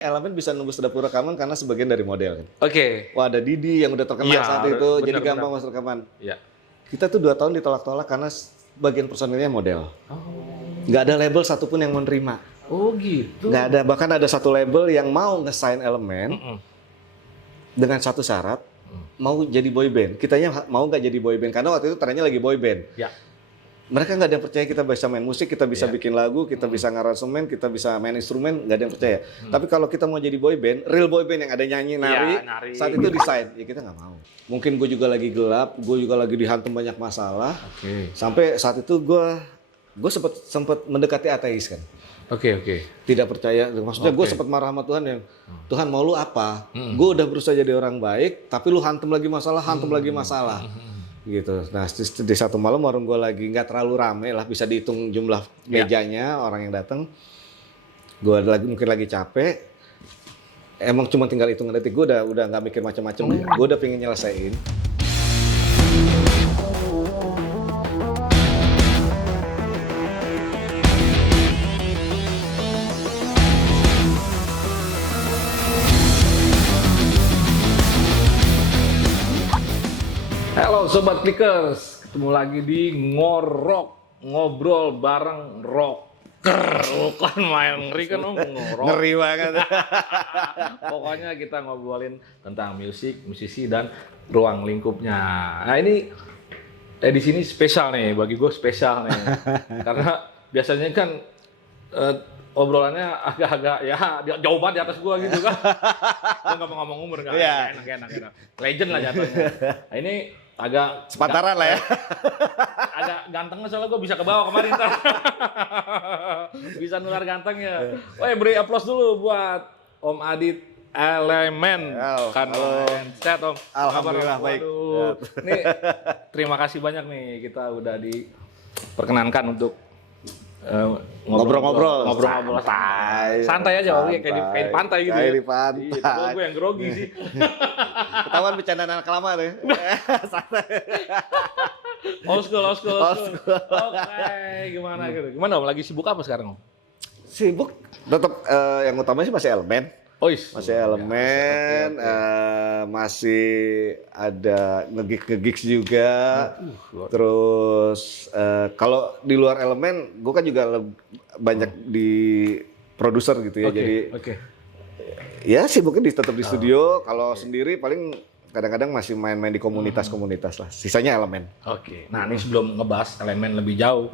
Elemen bisa nembus dapur rekaman karena sebagian dari model kan. Oke. Wah, ada Didi yang udah terkenal Iya, saat itu, bener, jadi bener. gampang masuk rekaman. Iya. Kita tuh 2 tahun ditolak-tolak karena bagian personilnya model. Oh. Nggak ada label satupun yang menerima. Oh gitu. Nggak ada, bahkan ada satu label yang mau nge-sign Elemen dengan satu syarat, mau jadi boy band. Kitanya mau nggak jadi boy band, karena waktu itu trennya lagi boy band. Ya. Mereka nggak ada yang percaya kita bisa main musik, kita bisa Iya. bikin lagu, kita bisa ngaransemen, kita bisa main instrumen, nggak ada yang percaya. Tapi kalau kita mau jadi boy band, real boy band yang ada nyanyi, nari, nari. saat itu decide, ya kita nggak mau. Mungkin gue juga lagi gelap, gue juga lagi dihantam banyak masalah. Oke. Sampai saat itu gue sempet mendekati ateis kan. Oke. Tidak percaya, maksudnya gue Oke. sempat marah sama Tuhan yang, Tuhan mau lu apa? Gue udah berusaha jadi orang baik, tapi lu hantam lagi masalah, gitu. Nah di satu malam warung gue lagi nggak terlalu rame lah, bisa dihitung jumlah mejanya orang yang datang. Gue mungkin lagi capek, emang cuma tinggal hitungan detik, gue udah nggak mikir macam-macam, gue udah pengen nyelesain. Halo Sobat Clickers, ketemu lagi di ngobrol bareng rocker. Bukan main ngeri kan om, ngorok. Ngeri banget. Pokoknya kita ngobrolin tentang musik, musisi dan ruang lingkupnya. Nah ini di sini spesial nih, bagi gue spesial nih. Karena biasanya kan obrolannya agak-agak ya jauh banget di atas gue gitu kan. Gue nggak mau ngomong umur kan, enak. Legend lah jatuhnya. Nah ini agak Sepantaran lah ya. agak gantengnya soalnya gue bisa ke bawah kemarin ntar. Bisa nular gantengnya. Woi beri aplaus dulu buat Om Adit Elemen. Kan sehat Om. Alhamdulillah baik. Waduh. Nih terima kasih banyak nih kita udah diperkenankan untuk ngobrol-ngobrol santai aja Om, kayak di pantai gitu. Kayak ya. di pantai. Iya, gue yang grogi sih. Ketahuan bercandaan anak lama tuh. Old school. Oke, gimana gitu? Gimana Om? Lagi sibuk apa sekarang Om? Sibuk, tetap yang utama sih masih Elemen. Masih Elemen, masih ada nge-gigs juga. Terus kalau di luar Elemen, gue kan juga banyak di produser gitu ya. Ya sibuknya tetap di studio. Kalau sendiri paling kadang-kadang masih main-main di komunitas-komunitas lah. Sisanya Elemen. Oke. Nah ini sebelum ngebahas Elemen lebih jauh,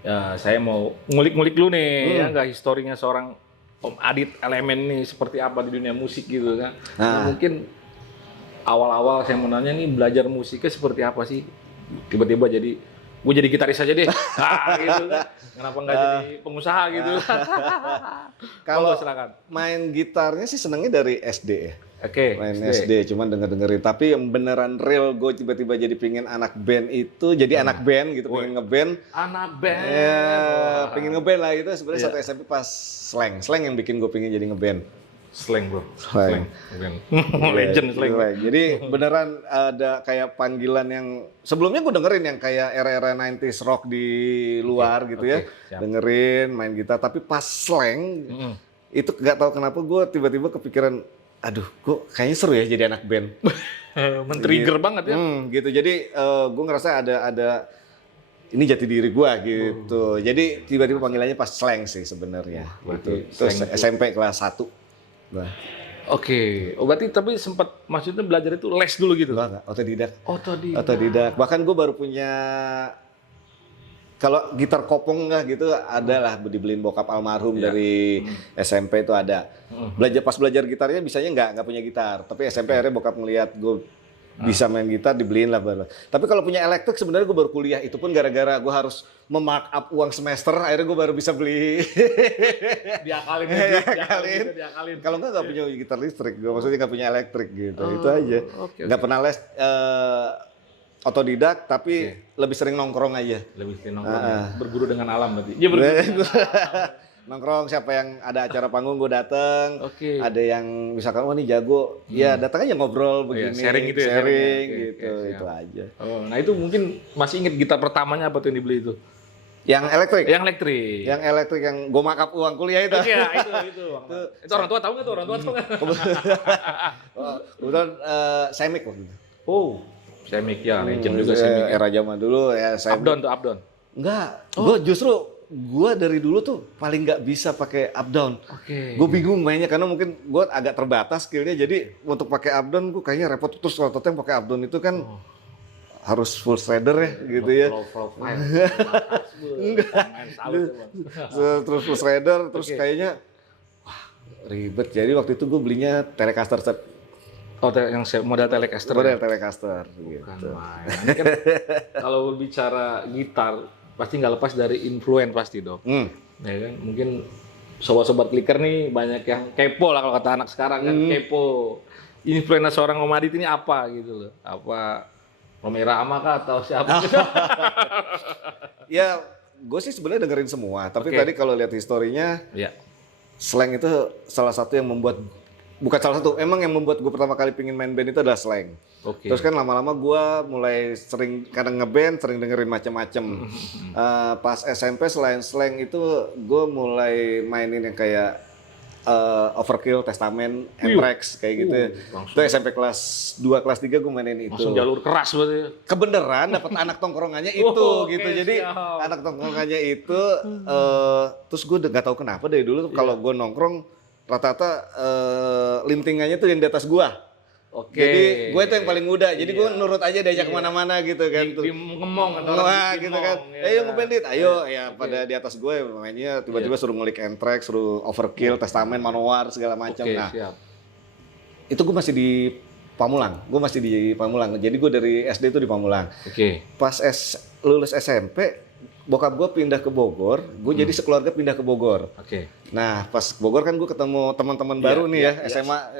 ya, saya mau ngulik-ngulik dulu nih, ya nggak historinya seorang Om Adit Elemen nih seperti apa di dunia musik gitu kan. Nah, mungkin awal-awal saya mau nanya nih, belajar musiknya seperti apa sih? Tiba-tiba gue jadi gitaris aja deh. Gitu kan. Kenapa nggak jadi pengusaha gitu? Kalau silakan. main gitarnya sih senengnya dari SD ya. Oke. Main SD, cuman denger-dengerin. Tapi yang beneran real gue tiba-tiba jadi pingin anak band itu, jadi anak band gitu, pengen ngeband. Anak band. Ya, pengen ngeband lah itu sebenarnya satu SMP pas slang yang bikin gue pengen jadi ngeband. Slang bro. Slang. Legend slang. Jadi beneran ada kayak panggilan yang sebelumnya gue dengerin yang kayak era-era 90s rock di luar gitu ya. Siap. Dengerin, main gitar, tapi pas slang itu gak tahu kenapa gue tiba-tiba kepikiran, aduh, gue kayaknya seru ya jadi anak band. Men-trigger banget ya. Gitu. Jadi gue ngerasa ada ini jati diri gue gitu. Jadi tiba-tiba panggilannya pas slang sih sebenarnya. Gitu. Terus SMP kelas 1. Oke. Oh, berarti tapi sempat maksudnya belajar itu les dulu gitu? Enggak, otodidak. Otodidak. Bahkan gue baru punya, kalau gitar kopong nggak gitu ada lah, dibeliin bokap almarhum dari SMP itu ada. Pas belajar gitarnya bisanya nggak punya gitar, tapi SMP akhirnya bokap ngeliat gue bisa main gitar, dibeliin lah baru. Tapi kalau punya elektrik sebenarnya gue baru kuliah, itu pun gara-gara gue harus memarkup uang semester, akhirnya gue baru bisa beli. Diakalin. Kalau nggak punya gitar listrik, gue maksudnya nggak punya elektrik gitu, itu aja. Nggak pernah les. Otodidak, tapi lebih sering nongkrong aja. Berguru dengan alam berarti. Iya berguru. Nongkrong, siapa yang ada acara panggung gue dateng. Ada yang misalkan wah nih jago, ya datang aja ngobrol begini. Sharing gitu ya. Gitu, itu aja. Oh, nah itu mungkin masih inget gitar pertamanya apa tuh yang dibeli itu? Yang elektrik. Yang elektrik. Yang elektrik yang gue makap uang kuliah itu. Oke, ya, itu. Itu orang tua tahu nggak tuh? Orang tua tahu nggak? Kebetulan Semik waktu itu. Oh, Semik ya, legend juga Semik. Era zaman dulu ya saya. Up-down. Enggak, gue dari dulu tuh paling nggak bisa pakai up down. Oke. Gue bingung mainnya karena mungkin gue agak terbatas skillnya, jadi untuk pakai up down gue kayaknya repot. Terus kalau yang pakai up down itu kan harus full shredder ya gitu ya. Low profile. Terus full shredder, terus kayaknya wah ribet. Jadi waktu itu gue belinya Telecaster set. Oh, yang model Telecaster. Model Telecaster gitu. Ini kan kalau bicara gitar pasti nggak lepas dari influence pasti dong. Ya kan, mungkin sobat-sobat clicker nih banyak yang kepo lah kalau kata anak sekarang kan, kepo. Influence seorang Om Adit ini apa gitu loh? Apa Romi Rama kah atau siapa? Ya, gue sih sebenarnya dengerin semua. Tapi tadi kalau lihat historinya, ya. Slang itu salah satu yang membuat, bukan salah satu, emang yang membuat gue pertama kali pingin main band itu adalah Slang. Terus kan lama-lama gue mulai sering kadang ngeband, sering dengerin macam-macam. Pas SMP selain Slang itu gue mulai mainin yang kayak Overkill, Testament, Anthrax kayak gitu. Itu SMP kelas 2, kelas 3 gue mainin itu. Langsung jalur keras berarti. Kebenaran dapat anak tongkrongannya itu gitu. Jadi anak tongkrongannya itu terus gue nggak tahu kenapa dari dulu tuh kalau gue nongkrong rata-rata lintingannya tuh yang di atas gue. Jadi gue itu yang paling muda, jadi gue nurut aja diajak kemana-mana gitu kan. Di ngemong atau gitu kan. Ayo ngebandit, ayo ya pada di atas gue mainnya tiba-tiba suruh ngulik Anthrax, suruh Overkill, Testament, Manowar segala macam. Nah, itu gue masih di Pamulang. Jadi gue dari SD itu di Pamulang. Pas lulus SMP, bokap gue pindah ke Bogor, gue jadi sekeluarga pindah ke Bogor. Nah, pas Bogor kan gue ketemu teman-teman baru nih ya,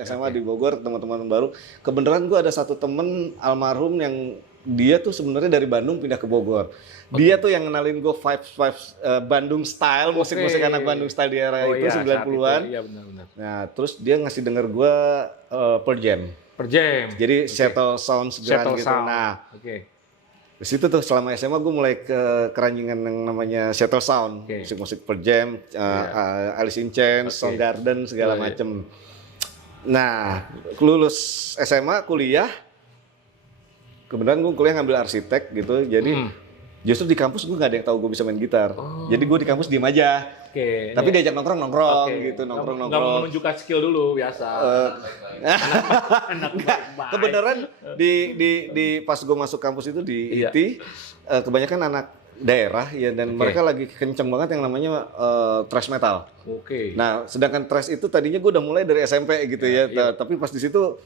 SMA di Bogor, teman-teman baru. Kebenaran gue ada satu temen almarhum yang dia tuh sebenarnya dari Bandung pindah ke Bogor. Dia tuh yang kenalin gue vibes Bandung style, musik-musik anak Bandung style di era itu 90-an. Iya benar-benar. Nah, terus dia ngasih denger gue Pearl Jam. Jadi Seattle Sounds gitu. Nah, di situ tuh selama SMA gue mulai ke keranjingan yang namanya Seattle Sound, musik-musik Pearl Jam, Alice in Chains, Soundgarden segala macem. Nah, lulus SMA kuliah, kebetulan gue kuliah ngambil arsitek gitu, jadi justru di kampus gue nggak ada yang tahu gue bisa main gitar. Jadi gue di kampus diem aja. Tapi diajak nongkrong gitu, nongkrong. Nggak menunjukkan skill dulu biasa. Kebenaran di pas gue masuk kampus itu di IT, kebanyakan anak daerah ya dan mereka lagi kenceng banget yang namanya thrash metal. Nah, sedangkan thrash itu tadinya gue udah mulai dari SMP gitu ya. Tapi pas di situ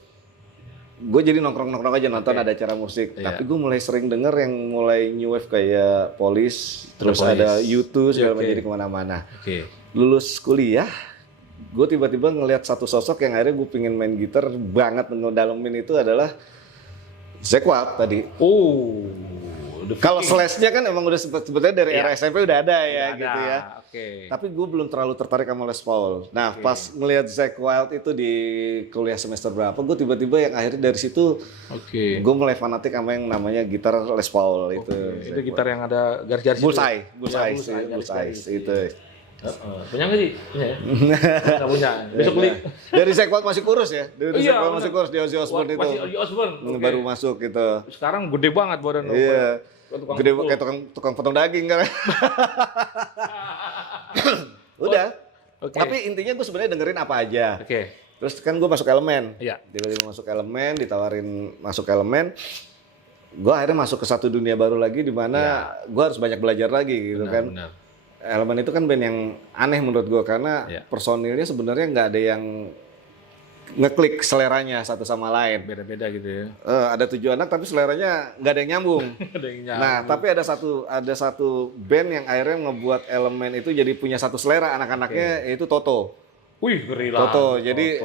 gue jadi nongkrong aja nonton ada acara musik. Tapi gue mulai sering denger yang mulai new wave kayak Police, terus ada U2 segala macam, jadi kemana-mana. Lulus kuliah, gue tiba-tiba ngelihat satu sosok yang akhirnya gue pingin main gitar banget, ngedalemin itu adalah Zakk Wylde tadi. Kalau Slash-nya kan emang udah sebetulnya dari era SMP udah ada ya gitu ya. Tapi gue belum terlalu tertarik sama Les Paul. Nah pas ngelihat Zakk Wylde itu di kuliah semester berapa, gue tiba-tiba yang akhirnya dari situ gue mulai fanatik sama yang namanya gitar Les Paul itu. Itu gitar yang ada garis-garis. Bullseye itu. Punya nggak sih? Punya ya? Nggak punya. Besok beli. Dari Zakk Wylde masih kurus ya? Dari Zakk Wylde masih kurus, di Ozzy Osbourne itu. Ozzy Osbourne. Baru masuk gitu. Sekarang gede banget badan. Iya. Gede kayak tukang potong daging kan. Udah. Tapi intinya gue sebenarnya dengerin apa aja. Terus kan gue masuk Elemen. Tiba-tiba masuk Elemen, ditawarin masuk Elemen. Gue akhirnya masuk ke satu dunia baru lagi di mana gue harus banyak belajar lagi gitu kan. Elemen itu kan band yang aneh menurut gue karena personilnya sebenarnya nggak ada yang ngeklik seleranya satu sama lain. Beda-beda gitu ya. Ada 7 anak tapi seleranya nggak ada yang nyambung. Nah tapi ada satu band yang akhirnya ngebuat Elemen itu jadi punya satu selera anak-anaknya yaitu Toto. Wih, ngeri lah. Toto. Jadi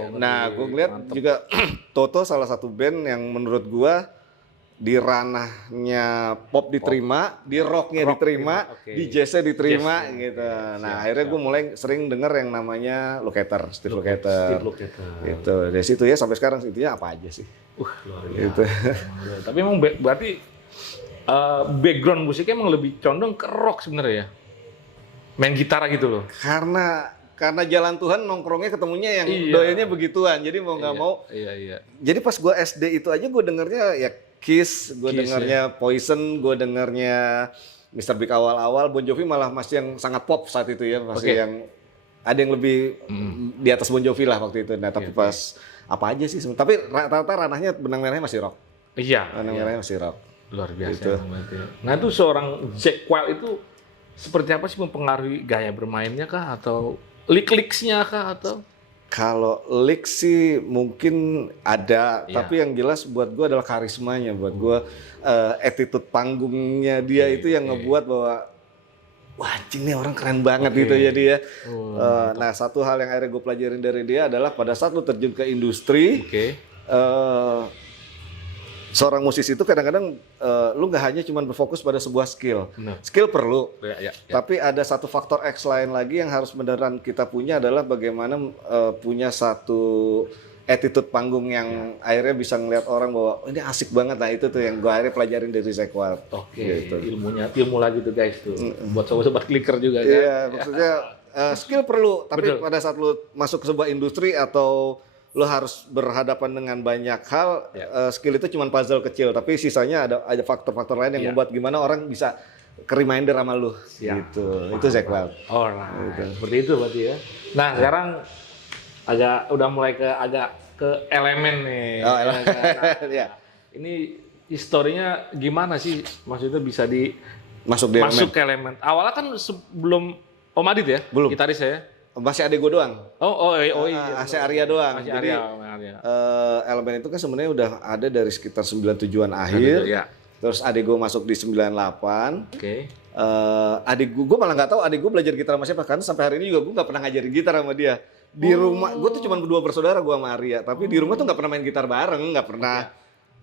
gue ngeliat juga Toto salah satu band yang menurut gue di ranahnya pop diterima, di rocknya diterima, di jazznya diterima gitu. Nah akhirnya gue mulai sering denger yang namanya Lukather, Steve Lukather. Gitu. Dari situ ya sampai sekarang intinya apa aja sih. Luar biasa. Gitu. Tapi emang berarti background musiknya emang lebih condong ke rock sebenarnya ya? main gitar gitu loh. Karena jalan Tuhan nongkrongnya ketemunya yang Iya. doyannya begituan. Jadi mau nggak mau. Iya. Jadi pas gue SD itu aja gue dengernya ya Kiss, gue Kiss, dengernya Poison, gue dengernya Mr. Big awal-awal. Bon Jovi malah masih yang sangat pop saat itu ya, masih yang ada yang lebih di atas Bon Jovi lah waktu itu. Nah tapi pas apa aja sih, tapi rata-rata ranahnya benang merahnya masih rock. Iya. Benang merahnya masih rock. Luar biasa Gitu. emang berarti ya. Nah itu seorang Zakk Wylde itu seperti apa sih mempengaruhi gaya bermainnya kah atau lick-licksnya kah atau? Kalau lick sih mungkin ada, Iya. tapi yang jelas buat gue adalah karismanya. Buat gue attitude panggungnya dia itu yang ngebuat bahwa wah anjing nih orang keren banget gitu ya dia. Nah satu hal yang akhirnya gue pelajarin dari dia adalah pada saat lu terjun ke industri, seorang musisi itu kadang-kadang lu nggak hanya cuma berfokus pada sebuah skill. Benar. Skill perlu, Ya. tapi ada satu faktor X lain lagi yang harus beneran kita punya adalah bagaimana punya satu attitude panggung yang akhirnya bisa ngeliat orang bahwa oh, ini asik banget. Nah itu tuh yang gue akhirnya pelajarin dari Zakk Wylde. Oke, Gitu. ilmu lagi tuh guys tuh. Buat sobat-sobat clicker juga kan. Iya, maksudnya skill perlu, tapi Betul. pada saat lu masuk ke sebuah industri atau lu harus berhadapan dengan banyak hal, skill itu cuma puzzle kecil, tapi sisanya ada faktor-faktor lain yang membuat gimana orang bisa ke-reminder sama lu. Gitu. Itu Zakk Wylde. Alright. Seperti itu berarti ya. Nah, sekarang udah mulai agak ke elemen nih. Oh, elemen. Nah, Ya. ini historinya gimana sih? Maksudnya bisa Masuk di masuk ke elemen. Awalnya kan sebelum Om Adit ya? Belum. Gitaris ya? Masih adek gue doang. Oh iya. Asih Arya doang. Masih Jadi Arya. elemen itu kan sebenarnya udah ada dari sekitar 97-an akhir. Ya. Terus adik gue masuk di 98. Oke. Adik gue malah nggak tahu adik gue belajar gitar sama siapa, karena sampai hari ini juga gue nggak pernah ngajarin gitar sama dia. Di rumah gue tuh cuma berdua bersaudara, gue sama Arya, tapi di rumah tuh nggak pernah main gitar bareng, nggak pernah.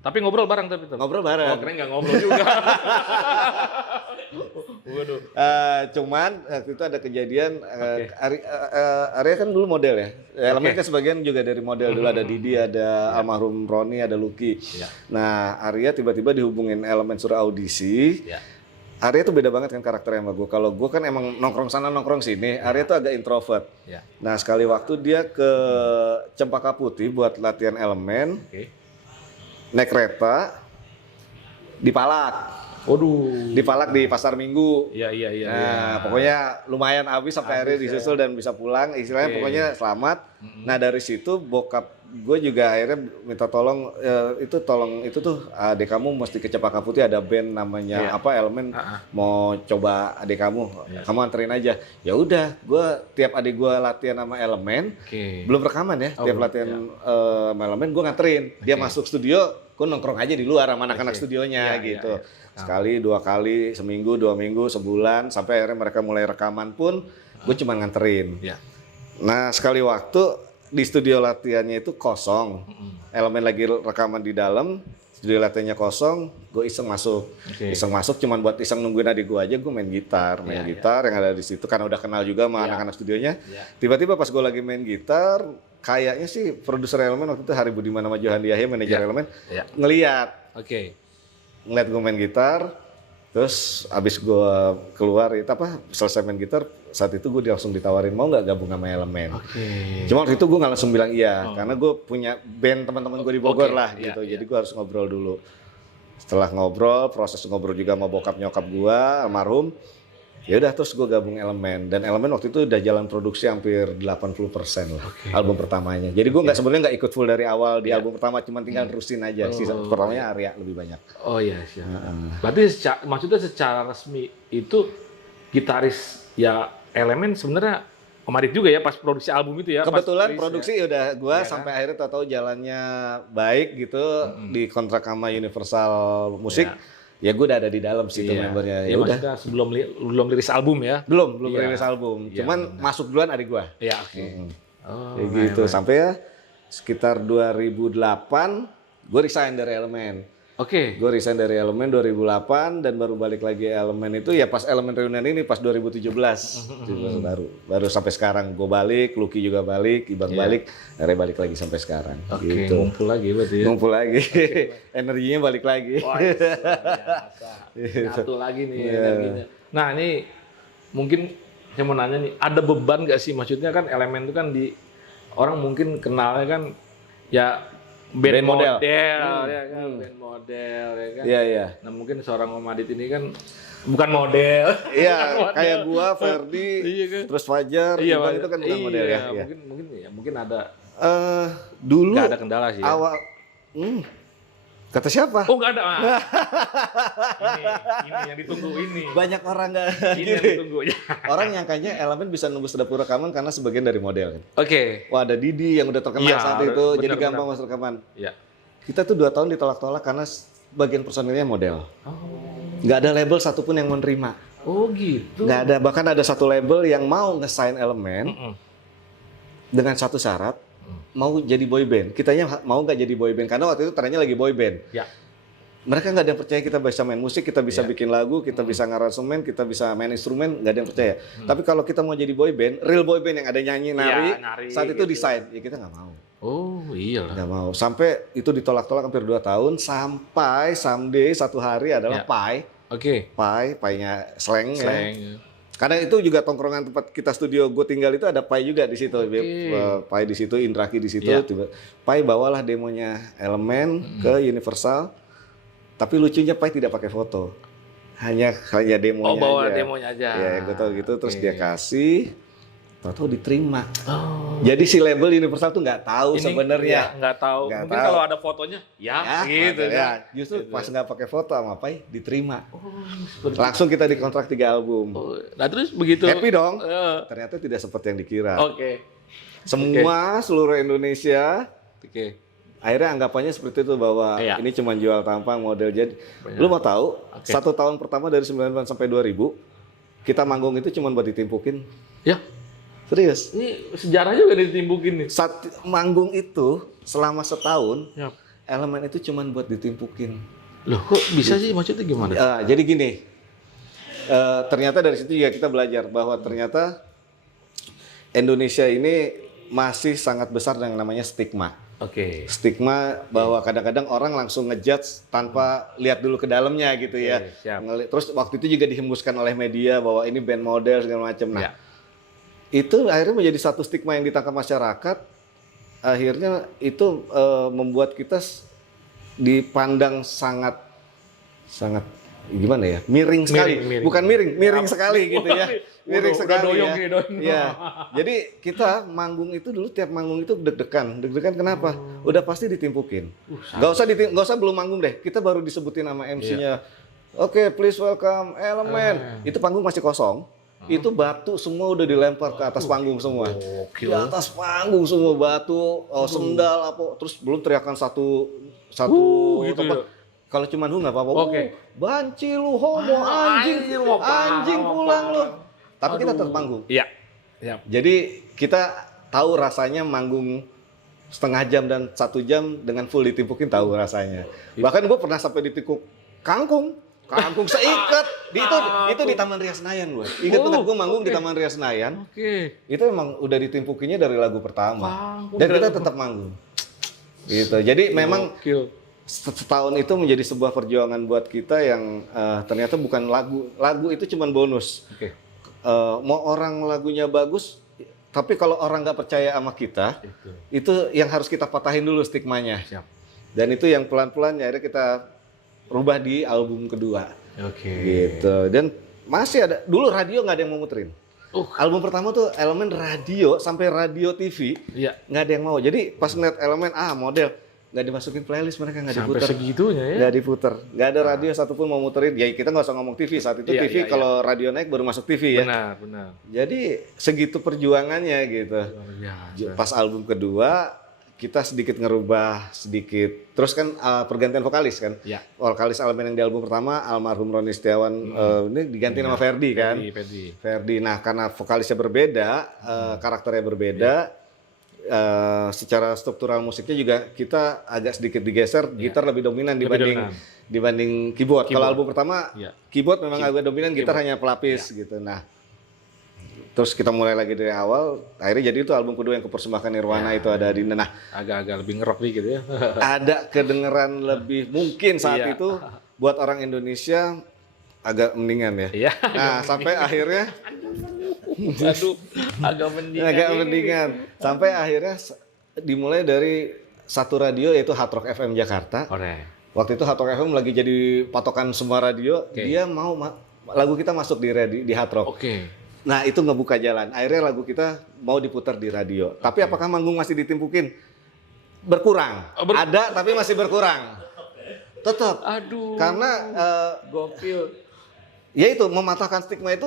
Tapi ngobrol bareng tapi tuh. Ngobrol bareng. Oh, keren nggak ngobrol juga. Waduh. Cuman waktu itu ada kejadian, Arya kan dulu model ya. Elemen kan sebagian juga dari model dulu, ada Didi, ada almarhum Roni, ada Lucky. Ya. Nah Arya tiba-tiba dihubungin elemen suruh audisi. Ya. Arya tuh beda banget kan karakternya sama gue. Kalau gue kan emang nongkrong sana nongkrong sini, Arya tuh agak introvert. Ya. Nah sekali waktu dia ke Cempaka Putih buat latihan elemen, Oke. naik kereta, dipalak. Waduh. Dipalak di Pasar Minggu. Iya. Nah, pokoknya lumayan habis sampai akhirnya disusul dan bisa pulang. Istilahnya pokoknya selamat. Nah, dari situ bokap gue juga akhirnya minta tolong itu tuh adik kamu mesti ke Cempaka Putih, ada band namanya elemen, mau coba adik kamu, kamu anterin aja. Ya udah, gue tiap adik gue latihan sama elemen, belum rekaman ya, tiap latihan sama elemen gue nganterin. Dia masuk studio, gue nongkrong aja di luar sama anak-anak studionya gitu. Sekali, 2 kali, seminggu, 2 minggu, sebulan, sampai akhirnya mereka mulai rekaman pun gue cuma nganterin. Nah sekali waktu di studio latihannya itu kosong, elemen lagi rekaman di dalam, studio latihannya kosong, gue iseng masuk. Iseng masuk cuman buat iseng nungguin adik gue aja, gue main gitar yang ada di situ karena udah kenal juga sama anak-anak studionya. Tiba-tiba pas gue lagi main gitar, kayaknya sih produser elemen waktu itu Hari Budiman sama Johan Yahya, manajer elemen, ngeliat gue main gitar, terus abis gue keluar selesai main gitar, saat itu gue langsung ditawarin mau nggak gabung sama elemen. Cuma waktu itu gue nggak langsung bilang iya, karena gue punya band teman-teman gue di Bogor lah gitu, jadi gue harus ngobrol dulu. Setelah ngobrol, proses ngobrol juga sama bokap nyokap gue, almarhum. Ya udah terus gue gabung elemen, dan elemen waktu itu udah jalan produksi hampir 80% lah album pertamanya. Jadi gue sebenarnya nggak ikut full dari awal di album pertama, cuma tinggal terusin aja. Sisa pertamanya Arya lebih banyak. Oh iya siap. Berarti maksudnya secara resmi itu gitaris ya elemen sebenarnya Om Adit juga ya pas produksi album itu ya. Kebetulan produksi udah gue sampai akhirnya tahu jalannya baik gitu, di kontrak sama Universal Musik. Ya gue udah ada di dalam situ membernya. Ya udah belum liris album ya. Belum rilis album. Cuman masuk duluan adik gue. Iya, oke. Kayak gitu sampai ya sekitar 2008 gue resign dari elemen. Gue resign dari elemen 2008 dan baru balik lagi elemen itu ya pas elemen reunian ini pas 2017. baru sampai sekarang gue balik, Lucky juga balik, Ibang balik, akhirnya balik lagi sampai sekarang. Gitu. Ngumpul lagi berarti ya. Ngumpul lagi. Energinya balik lagi. Wah, biasa. Satu lagi nih energinya. Nah, ini mungkin saya mau nanya nih, ada beban nggak sih? Maksudnya kan Elemen itu kan orang mungkin kenalnya kan ya band model, ya kan, band model, ya kan. Iya, iya. Nah mungkin seorang Om Adit ini kan bukan model. Iya, kayak gua, Ferdi, Iya kan? terus Fajar, Ivan itu kan bukan model ya. Iya. Mungkin ada Dulu nggak ada kendala sih. Ya? awal, kata siapa? Oh nggak ada. Ini yang ditunggu ini. Banyak orang nggak. Ini yang ditunggu. Orang nyangkanya Elemen bisa nembus dapur rekaman karena sebagian dari model. Oke. Wah, ada Didi yang udah terkenal Iya, saat itu, bener, jadi gampang masuk rekaman. Iya. Kita tuh 2 tahun ditolak-tolak karena bagian personilnya model. Nggak ada label satupun yang menerima. Oh gitu. Nggak ada, bahkan ada satu label yang mau nge-sign Elemen dengan satu syarat, mau jadi boy band. Kitanya mau nggak jadi boy band karena waktu itu trennya lagi boy band. Ya. Mereka nggak ada yang percaya kita bisa main musik, kita bisa Ya. bikin lagu, kita bisa ngaransemen, kita bisa main instrumen, nggak ada yang percaya. Tapi kalau kita mau jadi boy band, real boy band yang ada nyanyi, nari, saat itu gitu. decide, ya kita nggak mau. Oh iya lah. Nggak mau. Sampai itu ditolak-tolak hampir 2 tahun, sampai someday satu hari adalah Ya. Pai-nya slang ya. Slang. Karena itu juga tongkrongan tempat kita studio gue tinggal itu ada Pai juga di situ. Pai di situ, Indraki di situ. Ya. Pai bawalah demonya Elemen ke Universal. Tapi lucunya Pai tidak pakai foto. Hanya demonya Oh bawa aja. demonya aja. Ya, yang gue tahu gitu. Terus dia kasih, tahu diterima. Oh. Jadi si label Universal tuh nggak tahu sebenarnya. Ya, nggak tahu. Nggak Mungkin tahu. kalau ada fotonya, ya gitu ya. kan. Justru pas nggak pakai foto sama Pai diterima. Oh, seperti Langsung kita dikontrak 3 album. Oh, nah terus begitu. Happy dong. Eh, Ternyata tidak seperti yang dikira. Oke. Semua seluruh Indonesia Oke. akhirnya anggapannya seperti itu bahwa Iya. ini cuma jual tampang model jadi. Banyak. Lu mau tahu? Oke. 1 tahun pertama dari 99 sampai 2000 kita manggung itu cuma buat ditimpukin. Ya, Serius. ini sejarah juga ditimbukin nih. Manggung itu selama setahun Ya. Elemen itu cuma buat ditimpukin. Loh, kok bisa sih maksudnya gimana? Jadi gini. Ternyata dari situ juga kita belajar bahwa ternyata Indonesia ini masih sangat besar yang namanya stigma. Oke. Stigma bahwa kadang-kadang orang langsung ngejudge tanpa lihat dulu ke dalamnya gitu ya. Oke, siap. Terus waktu itu juga dihembuskan oleh media bahwa ini band model segala macam. Nah, Ya. itu akhirnya menjadi satu stigma yang ditangkap masyarakat. Akhirnya itu membuat kita dipandang sangat gimana ya? Miring sekali. Miring. Bukan miring sekali gitu ya. Miring Udah sekali doyong ya. nih, doyong. Iya. Jadi kita manggung itu dulu tiap manggung itu deg-degan. Deg-degan kenapa? Udah pasti ditimpukin. Gak usah belum manggung deh. Kita baru disebutin sama MC-nya. Oke, please welcome Elemen. Itu panggung masih kosong. Itu batu semua udah dilempar ke atas panggung semua. Di atas panggung semua batu, sendal apa, terus belum teriakan satu gitu tempat. ya. Kalau cuman nggak apa-apa. Oke. Banci lu homo anjing pulang lu. Tapi kita tetap manggung. Iya. Iya. Jadi kita tahu rasanya manggung setengah jam dan 1 jam dengan full ditimpukin tahu rasanya. Bahkan gue pernah sampai ditikuk kangkung seikat. Itu di Taman Ria Senayan gue. Ingat banget gue manggung di Taman Ria Senayan. Oke. Itu emang udah ditimpukinya dari lagu pertama. Kangkung Dan dari kita tetap manggung. Gitu. Jadi memang Gokil. setahun itu menjadi sebuah perjuangan buat kita yang ternyata bukan lagu. Lagu itu cuma bonus. Oke. Mau orang lagunya bagus, tapi kalau orang nggak percaya sama kita, itu yang harus kita patahin dulu stigmanya. Siap. Dan itu yang pelan-pelan akhirnya kita rubah di album kedua. Oke. Gitu. Dan masih ada, dulu radio nggak ada yang mau muterin. Album pertama tuh Elemen radio sampai radio TV Iya. nggak ada yang mau. Jadi pas ngeliat Elemen model nggak dimasukin playlist, mereka nggak Sampai diputer. segitunya ya. Nggak diputer, nggak ada radio satupun mau muterin. Ya kita nggak usah ngomong TV saat itu. Iya, TV iya, kalau radio naik baru masuk TV ya. Benar. Jadi segitu perjuangannya gitu. Luar biasa. Pas album kedua kita sedikit ngerubah sedikit. Terus kan pergantian vokalis kan. Iya. Vokalis Elemen yang di album pertama almarhum Roni Setiawan ini diganti nama Ferdi kan. Ferdi. Nah karena vokalisnya berbeda, karakternya berbeda. Secara struktural musiknya juga kita agak sedikit digeser, gitar lebih dominan dibanding keyboard. Kalau album pertama keyboard memang agak dominan, gitar hanya pelapis gitu. Nah, terus kita mulai lagi dari awal, akhirnya jadi itu album kedua yang kupersembahkan Nirwana itu ada di nah agak lebih ngerok dikit ya. ada kedengeran lebih mungkin saat itu buat orang Indonesia agak mendingan ya. Iya. Nah, sampai akhirnya Aduh, agak mendingan. Agak mendingan. Sampai akhirnya dimulai dari satu radio yaitu Hard Rock FM Jakarta. Waktu itu Hard Rock FM lagi jadi patokan semua radio. Dia mau lagu kita masuk di Hard Rock. Nah itu ngebuka jalan. Akhirnya lagu kita mau diputar di radio. Tapi apakah manggung masih ditimpukin? Berkurang. Ada tapi masih berkurang. Tetap. Aduh. Karena gokil. Ya itu mematahkan stigma itu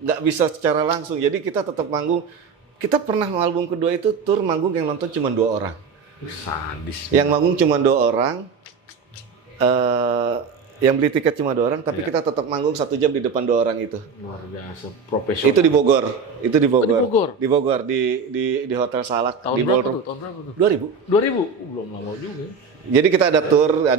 nggak bisa secara langsung. Jadi kita tetap manggung. Kita pernah album kedua itu tur manggung yang nonton cuma 2 orang. Sadis. Yang manggung cuma 2 orang. Yang beli tiket cuma 2 orang, tapi kita tetap manggung 1 jam di depan 2 orang itu. Luar biasa, profesional. Itu di Bogor. Di Bogor. Di Bogor di Hotel Salak. Tahun di berapa tuh? Tahun berapa tuh? 2000. 2000? Belum lama juga. Jadi kita ada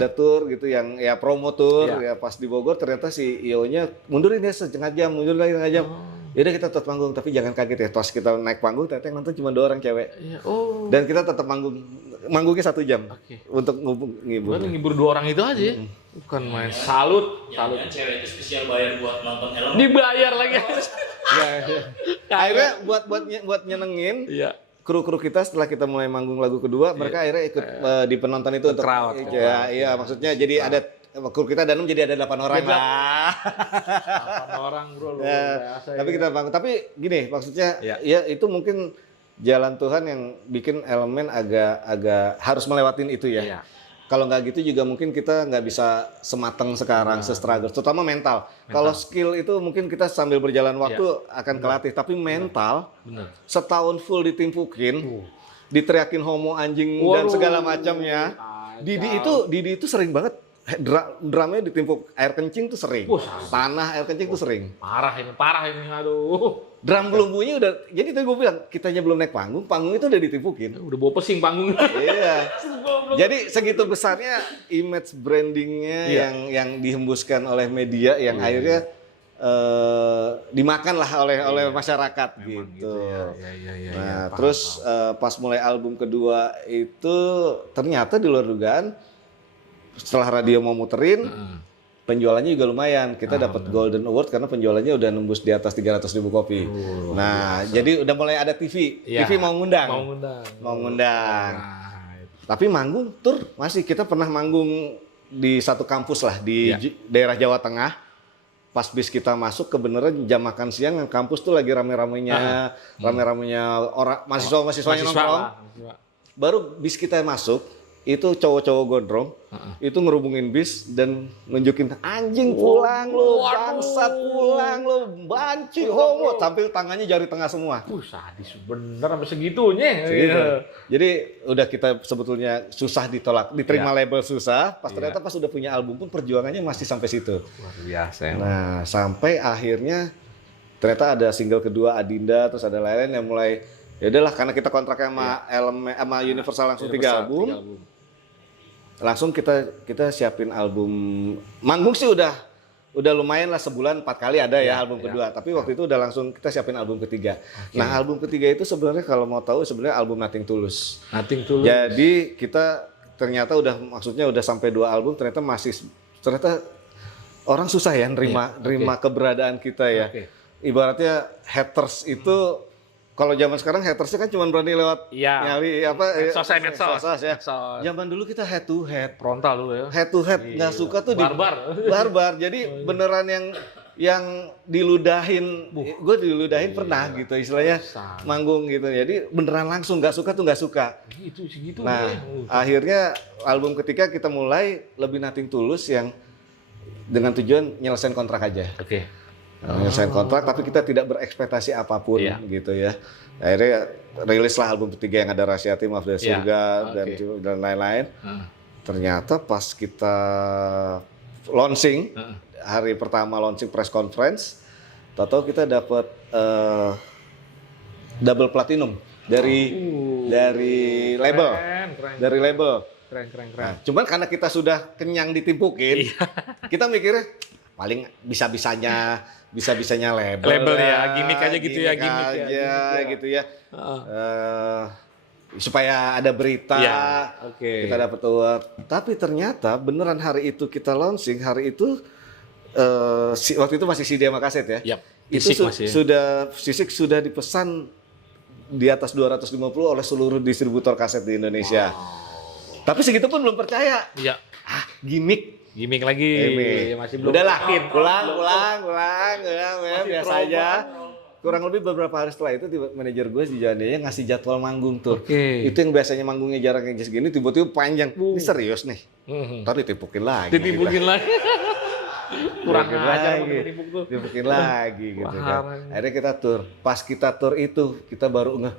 tour gitu yang ya promo tour ya pas di Bogor ternyata si IO-nya mundurin ya setengah jam, mundur lagi setengah jam. Yaudah kita tetap manggung tapi jangan kaget ya pas kita naik panggung ternyata yang nonton cuma 2 orang cewek. Dan kita tetap manggungnya 1 jam untuk ngibur. Bukan ngibur 2 orang itu aja ya. Bukan main salut. Jangan cewek itu spesial bayar buat nonton film. Dibayar lagi. Akhirnya buat nyenengin. Iya. Kru-kru kita setelah kita mulai manggung lagu kedua, mereka akhirnya ikut di penonton itu untuk crowd. Iya, maksudnya jadi ada kru kita dalam jadi ada 8 orang lah. 8 orang bro, luar biasa. Tapi kita bangun. Tapi gini, maksudnya ya itu mungkin jalan Tuhan yang bikin elemen agak harus melewatin itu ya. Kalau nggak gitu juga mungkin kita nggak bisa semateng sekarang, se-struggle, terutama mental. Kalau skill itu mungkin kita sambil berjalan waktu akan kelatih, tapi mental setahun full ditimpukin, diteriakin homo anjing dan segala macamnya. Didi itu sering banget drumnya ditimpuk air kencing tuh sering. Tanah air kencing tuh sering. Parah ini, aduh. Drum belum bunyi udah, jadi tadi gue bilang, kitanya belum naik panggung itu udah ditimpukin. Udah bawa pesing panggung. Iya. Jadi segitu besarnya image brandingnya yang dihembuskan oleh media yang akhirnya dimakan lah oleh masyarakat gitu. Nah terus pas mulai album kedua itu ternyata di luar dugaan setelah radio mau muterin penjualannya juga lumayan. Kita dapat Golden Award karena penjualannya udah nembus di atas 300.000 kopi. Nah, jadi udah mulai ada TV. TV mau ngundang. Tapi manggung tur masih kita pernah manggung di satu kampus lah di daerah Jawa Tengah. Pas bis kita masuk kebenaran jam makan siang yang kampus tuh lagi rame-ramenya orang mahasiswa-mahasiswanya nongkrong. Baru bis kita masuk itu cowok-cowok gondrong itu ngerubungin bis dan nunjukin anjing pulang lu, bangsat pulang lu, banci homo, tampil tangannya jari tengah semua. Sadis bener sampai segitunya. Jadi udah kita sebetulnya susah ditolak, diterima label susah, pas ternyata pas udah punya album pun perjuangannya masih sampai situ. Luar biasa. Nah, sampai akhirnya ternyata ada single kedua Adinda, terus ada lain-lain yang mulai ya udahlah karena kita kontraknya sama Universal langsung 3 album. Langsung kita siapin album manggung sih udah lumayan lah sebulan 4 kali ada ya album kedua. Tapi waktu itu udah langsung kita siapin album ketiga. Nah album ketiga itu sebenarnya kalau mau tahu sebenarnya album Nothing Tulus. Jadi kita ternyata maksudnya udah sampai 2 album ternyata orang susah ya nerima keberadaan kita ya. Ibaratnya haters itu kalau zaman sekarang hatersnya kan cuma berani lewat nyari medsos ya. Zaman dulu kita head to head, frontal dulu ya. Head to head nggak suka tuh barbar. Jadi beneran yang diludahin, gue diludahin pernah gitu istilahnya manggung gitu. Jadi beneran langsung nggak suka tuh nggak suka. Segitu. Nah akhirnya album ketiga kita mulai lebih Nothing Tulus yang dengan tujuan nyelesain kontrak aja. Menyelesaikan kontrak tapi kita tidak berekspektasi apapun gitu ya. Akhirnya rilislah album ketiga yang ada Rahasia Maaf dari Surga dan lain-lain. Ternyata pas kita launching hari pertama launching press conference, tahu kita dapat double platinum dari label. Keren. Nah, cuman karena kita sudah kenyang ditimpukin, kita mikirnya paling bisa-bisanya label ya, gimmick aja gitu ya, gitu ya. Supaya ada berita, kita dapat award. Tapi ternyata beneran hari itu kita launching, hari itu waktu itu masih CD sama kaset ya. itu Fisik masih ya? sudah fisik sudah dipesan di atas 250 oleh seluruh distributor kaset di Indonesia. Tapi segitu pun belum percaya. Iya. Gimmick. Gimmick lagi. Gimmick. Masih belum Udahlah, yakin. pulang, ya, biasa trauma. aja. Kurang lebih beberapa hari setelah itu manajer gue di Jalannya ngasih jadwal manggung tuh. Oke. Itu yang biasanya manggungnya jaraknya segini tiba-tiba panjang. Ini serius nih. Ntar ditipukin lagi. Ditipukin lagi. Kurang Ditipukin ajar lagi. ditimpuk tuh. Ditipukin lagi gitu kan. Wah. Akhirnya kita tur. Pas kita tur itu kita baru ngeh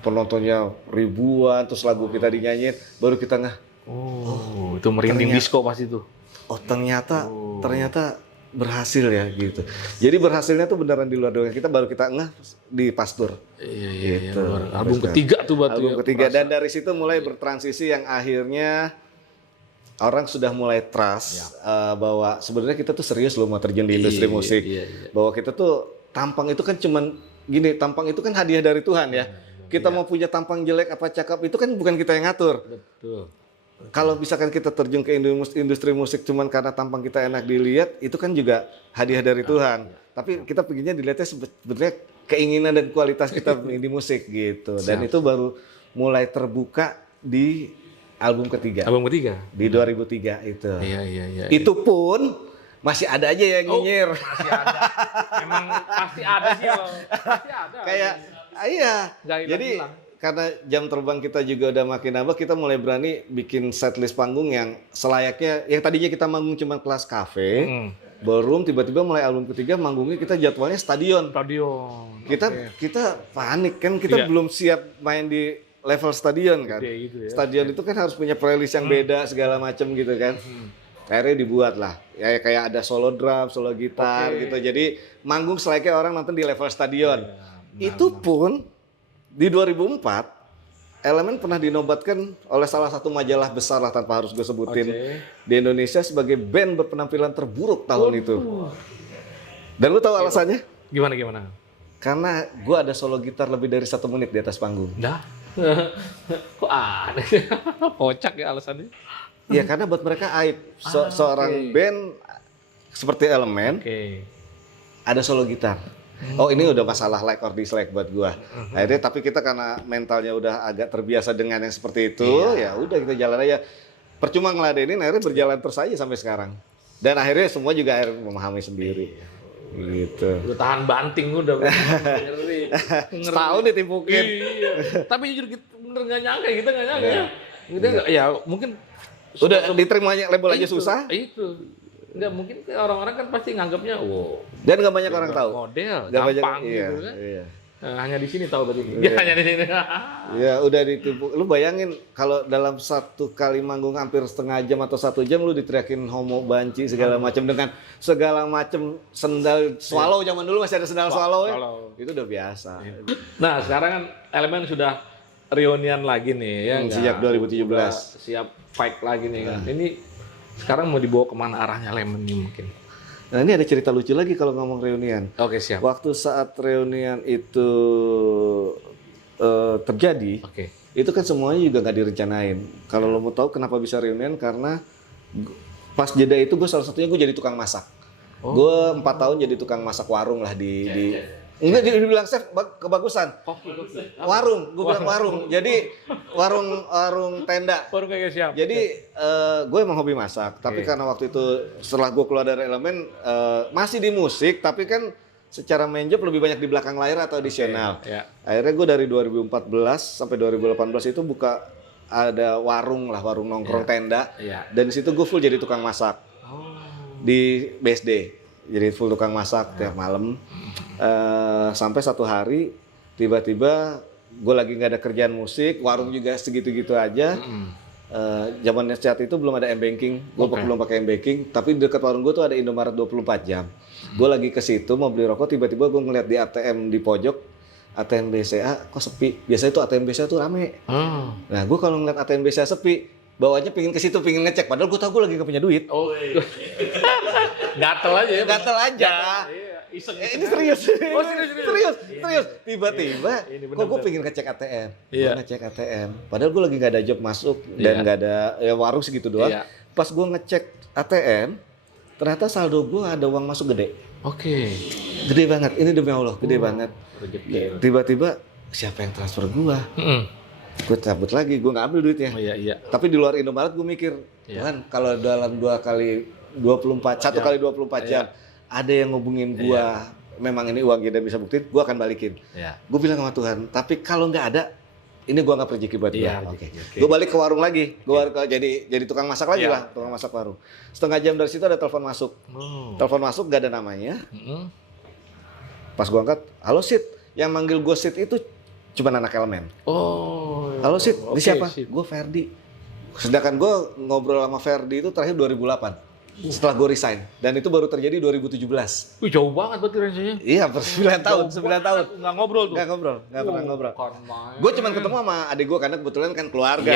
penontonnya ribuan terus lagu kita dinyanyiin baru kita ngeh. Oh, itu merinding Ternyata- disco pasti tuh. Oh ternyata berhasil ya gitu. Jadi berhasilnya tuh beneran di luar doang. Kita ngeh di Pastur. Iya. Gitu. Album ketiga tuh batu. Album ketiga dan dari situ mulai bertransisi yang akhirnya orang sudah mulai trust bahwa sebenarnya kita tuh serius loh mau terjun di industri musik. Iya. Bahwa kita tuh tampang itu kan cuman gini, tampang itu kan hadiah dari Tuhan ya. Kita mau punya tampang jelek apa cakep itu kan bukan kita yang ngatur. Betul. Kalau misalkan kita terjun ke industri musik cuman karena tampang kita enak dilihat, itu kan juga hadiah dari Tuhan. Tapi kita pengennya dilihatnya sebenarnya keinginan dan kualitas kita di musik gitu. Dan itu baru mulai terbuka di album ketiga. Album ketiga. Di 2003 itu. Iya. Itu pun masih ada aja yang nyinyir. Masih ada. Memang pasti ada sih loh. Pasti ada. Kayak iya. Nggak Jadi hilang. karena jam terbang kita juga udah makin nambah, kita mulai berani bikin setlist panggung yang selayaknya, yang tadinya kita manggung cuma kelas kafe, ballroom, tiba-tiba mulai album ketiga manggungnya kita jadwalnya stadion. Stadion. Kita panik kan, kita belum siap main di level stadion kan. Gitu ya. Stadion itu kan harus punya playlist yang beda segala macam gitu kan. Akhirnya dibuat lah, ya kayak ada solo drum, solo gitar gitu. Jadi manggung selayaknya orang nonton di level stadion. Itu pun di 2004, Elemen pernah dinobatkan oleh salah satu majalah besar lah tanpa harus gue sebutin di Indonesia sebagai band berpenampilan terburuk tahun itu. Dan lu tahu alasannya? Gimana? Karena gue ada solo gitar lebih dari 1 menit di atas panggung. Dah. Kok aneh. Kocak ya alasannya. Ya karena buat mereka aib. Seorang band seperti Elemen ada solo gitar. Oh ini udah masalah like or dislike buat gua. Akhirnya tapi kita karena mentalnya udah agak terbiasa dengan yang seperti itu, ya udah kita jalan aja. Percuma ngeladenin, akhirnya berjalan terus aja sampai sekarang. Dan akhirnya semua juga akhirnya memahami sendiri. Gitu. Udah tahan banting udah. Ngeri. Setahun ditimpukin. Iya. Tapi jujur kita bener nggak nyangka, kita nggak nyangka ya. Kita nggak, ya mungkin Udah diterimanya label aja susah. Itu. Enggak mungkin orang-orang kan pasti nganggapnya wow. Dan nggak banyak orang tahu. Model, Nggak banyak, gampang iya, gitu kan. Iya. Hanya di sini tahu berarti. Ya, hanya di sini. Ya udah ditipu. Lu bayangin kalau dalam satu kali manggung hampir setengah jam atau 1 jam lu diteriakin homo, banci segala macam dengan segala macam sendal swallow zaman dulu masih ada sendal swallow ya. Itu udah biasa. Nah, sekarang kan Elemen sudah reunian lagi nih ya. Sejak 2017. Udah siap fight lagi nih kan. Ini sekarang mau dibawa kemana arahnya Elemen nih mungkin? Nah ini ada cerita lucu lagi kalau ngomong reunian. Oke, siap. Waktu saat reunian itu terjadi, itu kan semuanya juga nggak direncanain. Kalau lo mau tahu kenapa bisa reunian, karena pas jeda itu gue salah satunya gue jadi tukang masak. Gue 4 tahun jadi tukang masak warung lah di enggak dibilang chef kebagusan. Warung, gue bilang warung. Jadi warung tenda. Baru kayak siap. Jadi gue emang hobi masak, tapi karena waktu itu setelah gue keluar dari Elemen masih di musik, tapi kan secara main job lebih banyak di belakang layar atau audisional. Akhirnya gue dari 2014 sampai 2018 itu buka ada warung nongkrong tenda. Dan di situ gue full jadi tukang masak di BSD. Jadi full tukang masak tiap malam. Sampai satu hari tiba-tiba gue lagi nggak ada kerjaan musik, warung juga segitu-gitu aja. Zamannya saat itu belum ada M-Banking, gue belum pakai M-Banking, tapi di dekat warung gue tuh ada Indomaret 24 jam. Gue lagi ke situ mau beli rokok, tiba-tiba gue ngeliat di ATM di pojok, ATM BCA kok sepi. Biasanya tuh ATM BCA tuh rame. Nah gue kalau ngeliat ATM BCA sepi, bawanya pingin ke situ, pingin ngecek. Padahal gue tau gue lagi gak punya duit. Gatel aja ya. Gatel aja. Ini serius. Serius. Tiba-tiba, kok gue pengen ngecek ATM. Gue ngecek ATM. Padahal gue lagi gak ada job masuk dan gak ada warung segitu doang. Pas gue ngecek ATM, ternyata saldo gue ada uang masuk gede. Gede banget, ini demi Allah, gede banget. Rezeki. Tiba-tiba siapa yang transfer gua? Gue cabut lagi, gue nggak ambil duitnya. Oh iya. Tapi di luar Indomaret gue mikir, Tuhan kalau dalam 1 kali 24 jam ada yang ngubungin gua, memang ini uang kita bisa buktiin, gua akan balikin. Gue bilang sama Tuhan, tapi kalau nggak ada, ini gua nggak rezeki buat gua. Gue balik ke warung lagi, jadi tukang masak lagi lah, tukang masak warung. Setengah jam dari situ ada telepon masuk. Telepon masuk nggak ada namanya. Pas gua angkat, halo Sid, yang manggil gue Sid itu cuma anak elemen. Halo Sid, ini siapa? Gue Ferdi. Sedangkan gue ngobrol sama Ferdi itu terakhir 2008. Setelah gue resign. Dan itu baru terjadi 2017. Wih, jauh banget berarti range-nya. Iya, 9 tahun. Nggak ngobrol tuh? Nggak pernah ngobrol. Gue cuma ketemu sama adik gue karena kebetulan kan keluarga.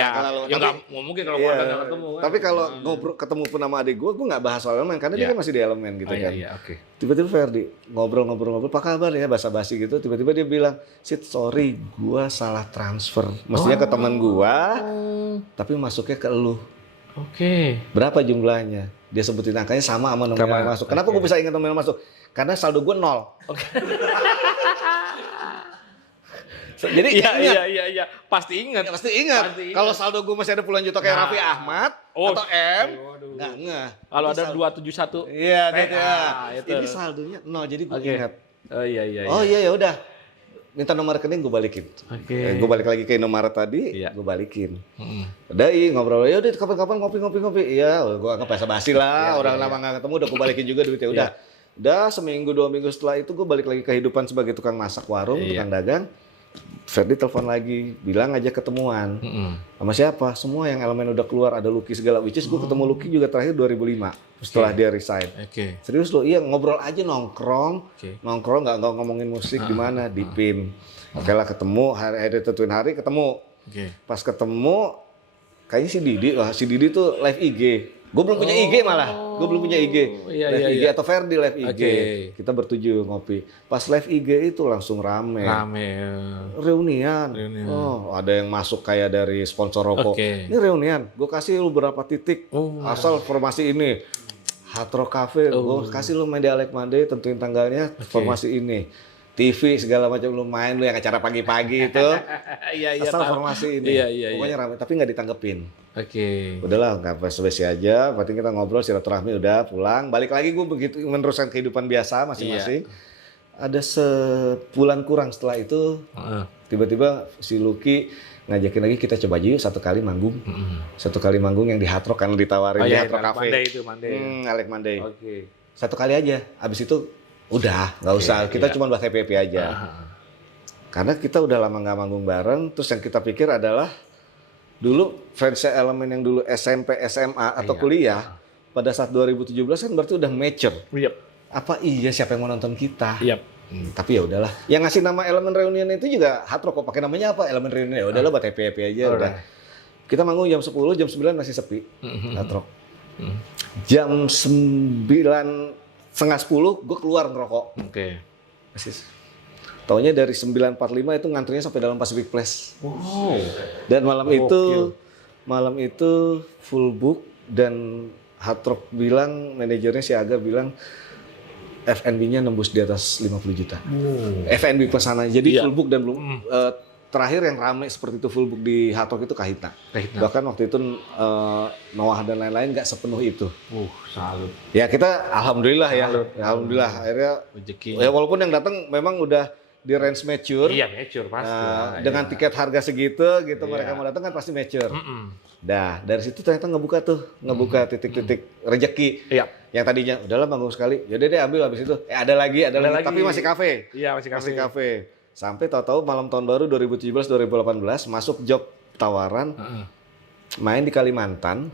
Nggak mungkin kalau keluarga nggak ketemu kan. Tapi kalau ngobrol ketemu pun sama adik gue nggak bahas soal elemen karena dia kan masih di elemen gitu kan. Tiba-tiba Ferdi ngobrol, apa kabar ya, basa-basi gitu. Tiba-tiba dia bilang, Sid, sorry, gue salah transfer. Mestinya ke teman gue, tapi masuknya ke elu. Berapa jumlahnya? Dia sebutin angkanya sama nominal yang masuk. Kenapa gue bisa ingat nominal masuk? Karena saldo gue 0. Jadi iya. Pasti ingat. Kalau saldo gue masih ada puluhan juta kayak Raffi Ahmad atau M, nggak. Kalau ada 271. Iya, ini saldonya 0, jadi gue ingat. Iya. Oh iya, ya udah. Minta nomor rekening gue balikin. Gue balik lagi ke Indomaret tadi, gue balikin. Udah ngobrol, ya udah kapan-kapan ngopi. Iya, gue anggap basa-basi lah, orang lama nggak ketemu, udah gue balikin juga duitnya. Udah seminggu 2 minggu setelah itu gue balik lagi kehidupan sebagai tukang masak warung, tukang dagang. Ferdi telepon lagi, bilang aja ketemuan. Sama siapa? Semua yang elemen udah keluar, ada Lucky segala. Which is gue ketemu Lucky juga terakhir 2005 setelah dia resign. Serius lo, iya ngobrol aja nongkrong nggak ngomongin musik di mana di PIM. Oke lah ketemu hari tentuin hari ketemu. Pas ketemu kayaknya si Didi tuh live IG. Gue belum punya IG malah. Gue belum punya IG. IG atau Ferdi live IG. Kita bertujuh ngopi. Pas live IG itu langsung rame. Reunian. Oh, ada yang masuk kayak dari sponsor rokok. Ini reunian. Gue kasih lu berapa titik. Asal formasi ini. Hard Rock Cafe. Gue kasih lu main di Alec Monday, tentuin tanggalnya formasi ini. TV segala macam lu main, lu yang acara pagi-pagi itu. Asal formasi ini. Pokoknya rame, tapi nggak ditanggepin. Udahlah, nggak basa-basi aja. Berarti kita ngobrol silaturahmi, udah pulang. Balik lagi gue begitu meneruskan kehidupan biasa masing-masing. Ada sebulan kurang setelah itu, tiba-tiba si Lucky ngajakin lagi kita coba aja yuk satu kali manggung yang di Hard Rock kan ditawarin di Hard Rock Cafe. Alec Monday. Satu kali aja. Abis itu udah nggak usah. Kita cuma buat happy aja. Karena kita udah lama nggak manggung bareng. Terus yang kita pikir adalah dulu fans elemen yang dulu SMP, SMA atau kuliah pada saat 2017 kan berarti udah mature. Apa iya siapa yang mau nonton kita? Tapi ya udahlah. Yang ngasih nama elemen reunion itu juga Hard Rock. Kok pakai namanya apa? Elemen reunion. Ya udahlah buat happy aja udah. Kita manggung jam 10, jam 9 masih sepi. Hard Rock. Jam 9 setengah 10 gue keluar ngerokok. Taunya dari 9.45 itu ngantrinya sampai dalam Pacific Place. Dan malam itu full book dan Hard Rock bilang, manajernya si Aga bilang F&B-nya nembus di atas 50 juta. F&B pesanan. Jadi full book dan belum terakhir yang ramai seperti itu full book di Hard Rock itu Kahitna. Bahkan waktu itu Noah dan lain-lain nggak sepenuh itu. Salut. Ya kita alhamdulillah alhamdulillah akhirnya rezeki. Ya walaupun yang datang memang udah di range mature. Mature pasti. Dengan tiket harga segitu gitu mereka mau datang kan pasti mature. Dah dari situ ternyata ngebuka titik-titik rezeki. Yang tadinya udahlah manggung sekali, jadi deh ambil habis itu ada lagi, tapi masih kafe. Masih kafe. Sampai tahu-tahu malam tahun baru 2017-2018 masuk job tawaran main di Kalimantan,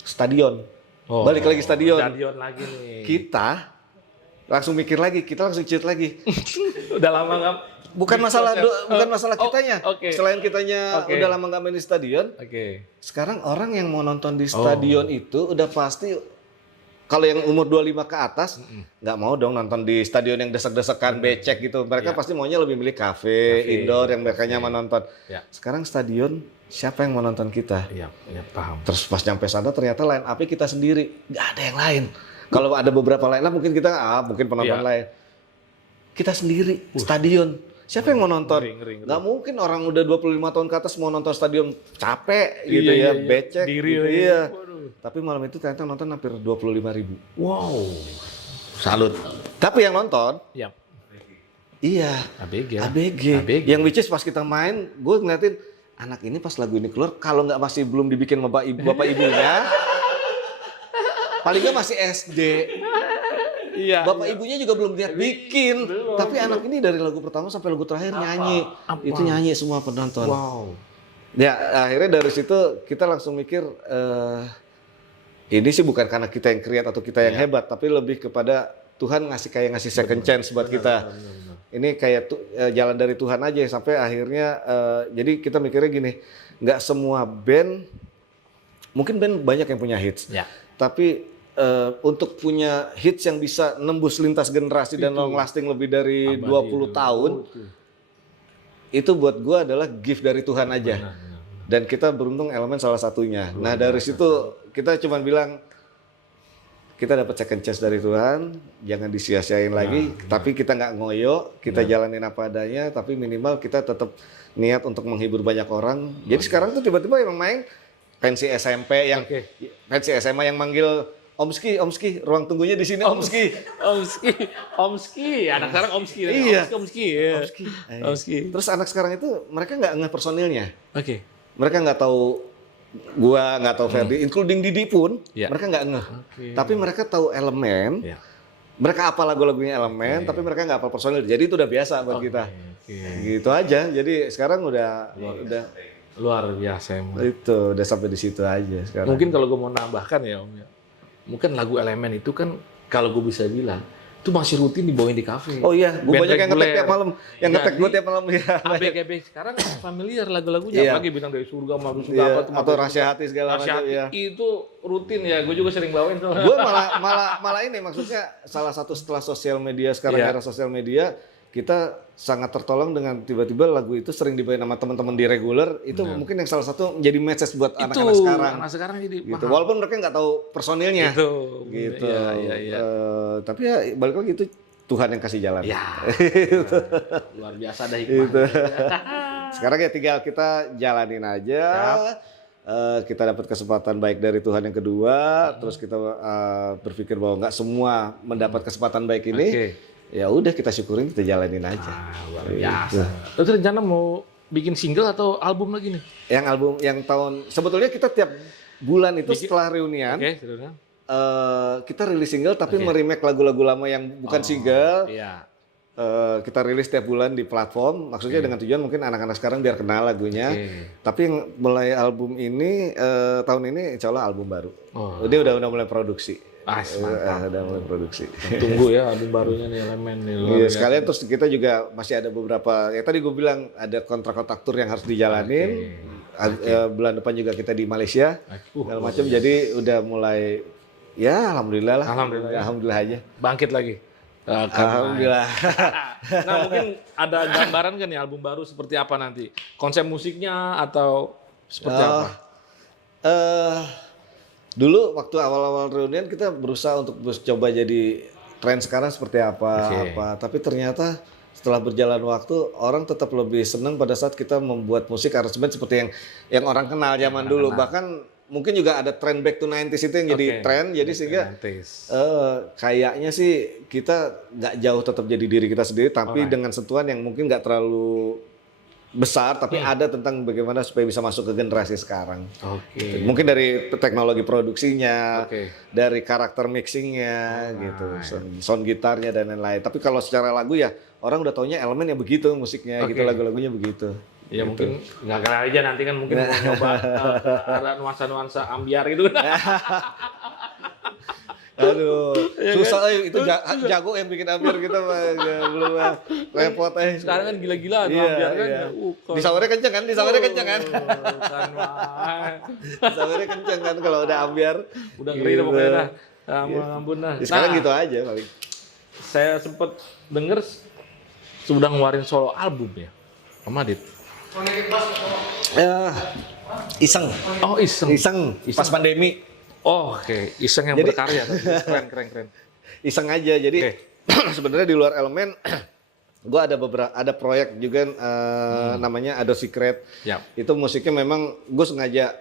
stadion. Balik lagi stadion lagi nih. Kita langsung mikir lagi, kita langsung cheat lagi. Udah lama nggak? Bukan masalah kitanya. Selain kitanya udah lama nggak main di stadion. Sekarang orang yang mau nonton di stadion itu udah pasti. Kalau yang umur 25 ke atas, nggak mau dong nonton di stadion yang desek-desekan, becek gitu. Mereka pasti maunya lebih milih kafe, indoor yang mereka nyaman nonton. Sekarang stadion, siapa yang mau nonton kita? Paham. Terus pas nyampe sana ternyata line up-nya kita sendiri. Nggak ada yang lain. Kalau ada beberapa line up mungkin kita, mungkin penonton lain. kita sendiri stadion. Siapa yang mau nonton? Ngeri. Nggak mungkin orang udah 25 tahun ke atas mau nonton stadion capek gitu Iya. becek Diri gitu. lagi. Iya. Waduh. Tapi malam itu ternyata nonton hampir 25.000. Wow. Salut. Tapi yang nonton, Ya. iya, ABG. Yang which is pas kita main, gue ngeliatin anak ini pas lagu ini keluar, kalau nggak masih belum dibikin bapak ibunya, paling nggak masih SD. Iya. Bapak ibunya juga belum lihat bikin. Tapi anak ini dari lagu pertama sampai lagu terakhir nyanyi. Itu nyanyi semua penonton. Wow. Ya akhirnya dari situ kita langsung mikir, ini sih bukan karena kita yang create atau kita yang hebat, tapi lebih kepada Tuhan ngasih second chance buat kita. Ini kayak jalan dari Tuhan aja sampai akhirnya, jadi kita mikirnya gini, nggak semua band, mungkin band banyak yang punya hits, Ya. tapi untuk punya hits yang bisa nembus lintas generasi dan long lasting lebih dari 20 tahun, itu buat gua adalah gift dari Tuhan aja. Dan kita beruntung Elemen salah satunya. Nah dari situ kita cuma bilang, kita dapat second chance dari Tuhan, jangan disia-siain lagi. Tapi kita nggak ngoyo, kita jalanin apa adanya. Tapi minimal kita tetap niat untuk menghibur banyak orang. Jadi sekarang tuh tiba-tiba yang main pensi SMP yang pensi SMA yang manggil Omski, ruang tunggunya di sini Omski. Omski. Anak sekarang Omski. Iya. Omski. Terus anak sekarang itu mereka nggak nge personilnya. Oke. Mereka nggak tahu gua, nggak tahu Ferdi, including Didi pun mereka nggak ngeh. Tapi mereka tahu Elemen. Mereka apa lagu-lagunya Elemen, tapi mereka nggak apa personil. Jadi itu udah biasa buat kita. Gitu aja. Jadi sekarang udah Luar biasa emang. itu udah sampai di situ aja sekarang. Mungkin kalau gue mau nambahkan ya Om ya. Mungkin lagu Elemen itu kan kalau gue bisa bilang itu masih rutin dibawain di kafe. Oh iya, gue Band banyak yang ngetek reguler. tiap malam, yang ngetek gue tiap malam ya. ABG sekarang familiar lagunya, Iya. apalagi Bintang dari Surga, Madu Surga Iya, apa tuh, atau Rahasia Hati segala Rahasia macam Hati ya. itu rutin ya, gue juga sering bawain tuh. Gue malah ini maksudnya salah satu setelah sosial media sekarang Iya. era sosial media, kita sangat tertolong dengan tiba-tiba lagu itu sering dibawain sama teman-teman di reguler. Itu mungkin yang salah satu menjadi message buat anak-anak sekarang. Anak sekarang jadi Gitu. paham. Walaupun mereka nggak tahu personilnya. Gitu. Iya. Tapi ya balik lagi itu Tuhan yang kasih jalan. Ya. Luar biasa dah hikmahnya. Gitu. Sekarang ya tinggal kita jalanin aja. Kita dapat kesempatan baik dari Tuhan yang kedua, terus kita berpikir bahwa nggak semua mendapat kesempatan baik ini. Oke. Ya udah kita syukurin, kita jalanin aja. Luar biasa. Terus rencana mau bikin single atau album lagi nih? Yang album yang sebetulnya kita tiap bulan itu setelah reunian, Oke, saudara. kita rilis single tapi meremake lagu-lagu lama yang bukan single. Iya. Kita rilis tiap bulan di platform, maksudnya dengan tujuan mungkin anak-anak sekarang biar kenal lagunya. Tapi yang mulai album ini tahun ini insya Allah album baru. Dia udah mulai produksi. Mantap. Udah mulai produksi. Tunggu ya album barunya nih Elemen nih. Iya, sekalian terus kita juga masih ada beberapa, ya tadi gue bilang ada kontrak-kontrak tour yang harus dijalanin. Bulan depan juga kita di Malaysia, segala macam. Jadi udah mulai, ya alhamdulillah lah. Alhamdulillah aja. Bangkit lagi. Alhamdulillah. Nah mungkin ada gambaran kan nih album baru seperti apa nanti? Konsep musiknya atau seperti apa? Dulu waktu awal-awal reunian kita berusaha untuk coba jadi tren sekarang seperti apa. Tapi ternyata setelah berjalan waktu orang tetap lebih senang pada saat kita membuat musik aransemen seperti yang orang kenal zaman dulu. Bahkan mungkin juga ada tren back to 90s itu yang jadi tren. Jadi sehingga kayaknya sih kita nggak jauh tetap jadi diri kita sendiri, tapi dengan sentuhan yang mungkin nggak terlalu besar, tapi ada tentang bagaimana supaya bisa masuk ke generasi sekarang. Mungkin dari teknologi produksinya, dari karakter mixingnya, gitu, sound gitarnya dan lain-lain. Tapi kalau secara lagu ya orang udah taunya Elemen ya begitu musiknya, gitu lagu-lagunya begitu. Ya gitu. Mungkin nggak kenal aja nanti kan mungkin mau coba ada nuansa-nuansa ambiar gitu kan. Aduh, susah itu jago yang bikin ambiar kita belum repot Sekarang kan gila-gila ambiar kan. Disawernya kenceng kan? Disawernya kenceng kan? Disawernya kenceng kan kalau udah ambiar. Udah ngeri dah pokoknya dah. Ampun dah. Sekarang gitu aja paling. Saya sempet denger sudah ngeluarin solo album ya, Om Adit. Iseng. Oh iseng. Pas pandemi. Oh, oke. Iseng yang berkarya. Keren. Iseng aja. Jadi sebenarnya di luar Elemen Gue ada proyek juga namanya Ado Secret. Yap. Itu musiknya memang gue sengaja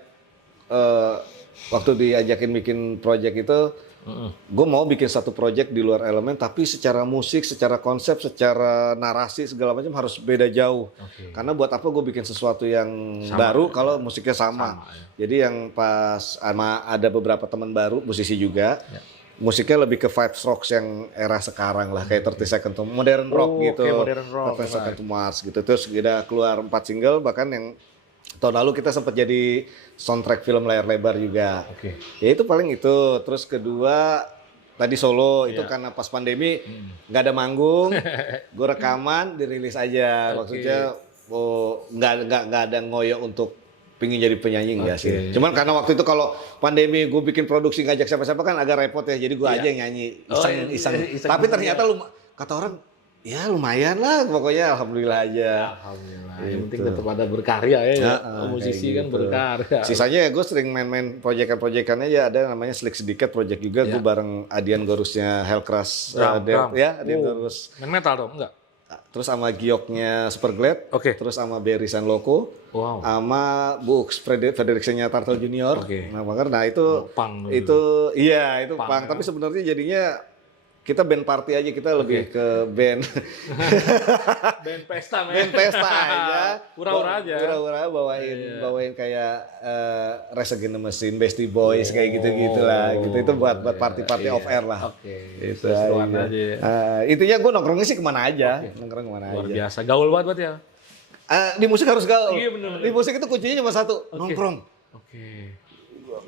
waktu diajakin bikin proyek itu, gue mau bikin satu proyek di luar Elemen, tapi secara musik, secara konsep, secara narasi segala macam harus beda jauh. Karena buat apa gue bikin sesuatu yang baru kalau musiknya sama. Ya. Jadi yang pas ada beberapa teman baru musisi juga. Ya. Musiknya lebih ke Five Strokes yang era sekarang lah, kayak 30 Seconds to Modern Rock gitu. Modern Rock. 30 Seconds to Mars gitu. Terus udah keluar 4 single, bahkan yang tahun lalu kita sempat jadi soundtrack film layar lebar juga. Ya itu paling itu. Terus kedua tadi solo itu karena pas pandemi nggak ada manggung, gue rekaman dirilis aja. Maksudnya nggak ada ngoyo untuk pingin jadi penyanyi enggak sih. Cuman karena waktu itu kalau pandemi gue bikin produksi ngajak siapa-siapa kan agak repot ya. Jadi gue aja yang nyanyi iseng. Tapi ternyata kata orang ya lumayan lah pokoknya alhamdulillah aja. Alhamdulillah. Yang penting tetap ada berkarya ya. Musisi kan gitu. Berkarya. Sisanya ya gue sering main-main proyekan-proyekan aja, ada namanya Slick Sedikit project juga. Gue bareng Adian Gorusnya Hellcrash. Adian Gorus. Main metal dong enggak? Terus sama Gioknya Superglad, terus sama Berry San Loco, sama Bux Frederiksennya Turtle Junior. Nah, karena itu punk itu punk. Tapi sebenarnya jadinya kita band party aja, kita lebih ke band band pesta, band pesta aja, pura-pura aja, pura-pura bawain kayak Rage Against the Machine, Beastie Boys kayak gitu-gitulah. Gitu itu buat party-party off air lah. Itu aja. Intinya gue nongkrongnya sih kemana aja, nongkrong kemana aja. Luar biasa, gaul banget ya. Di musik harus gaul. Iya bener. Di musik itu kuncinya cuma satu, nongkrong.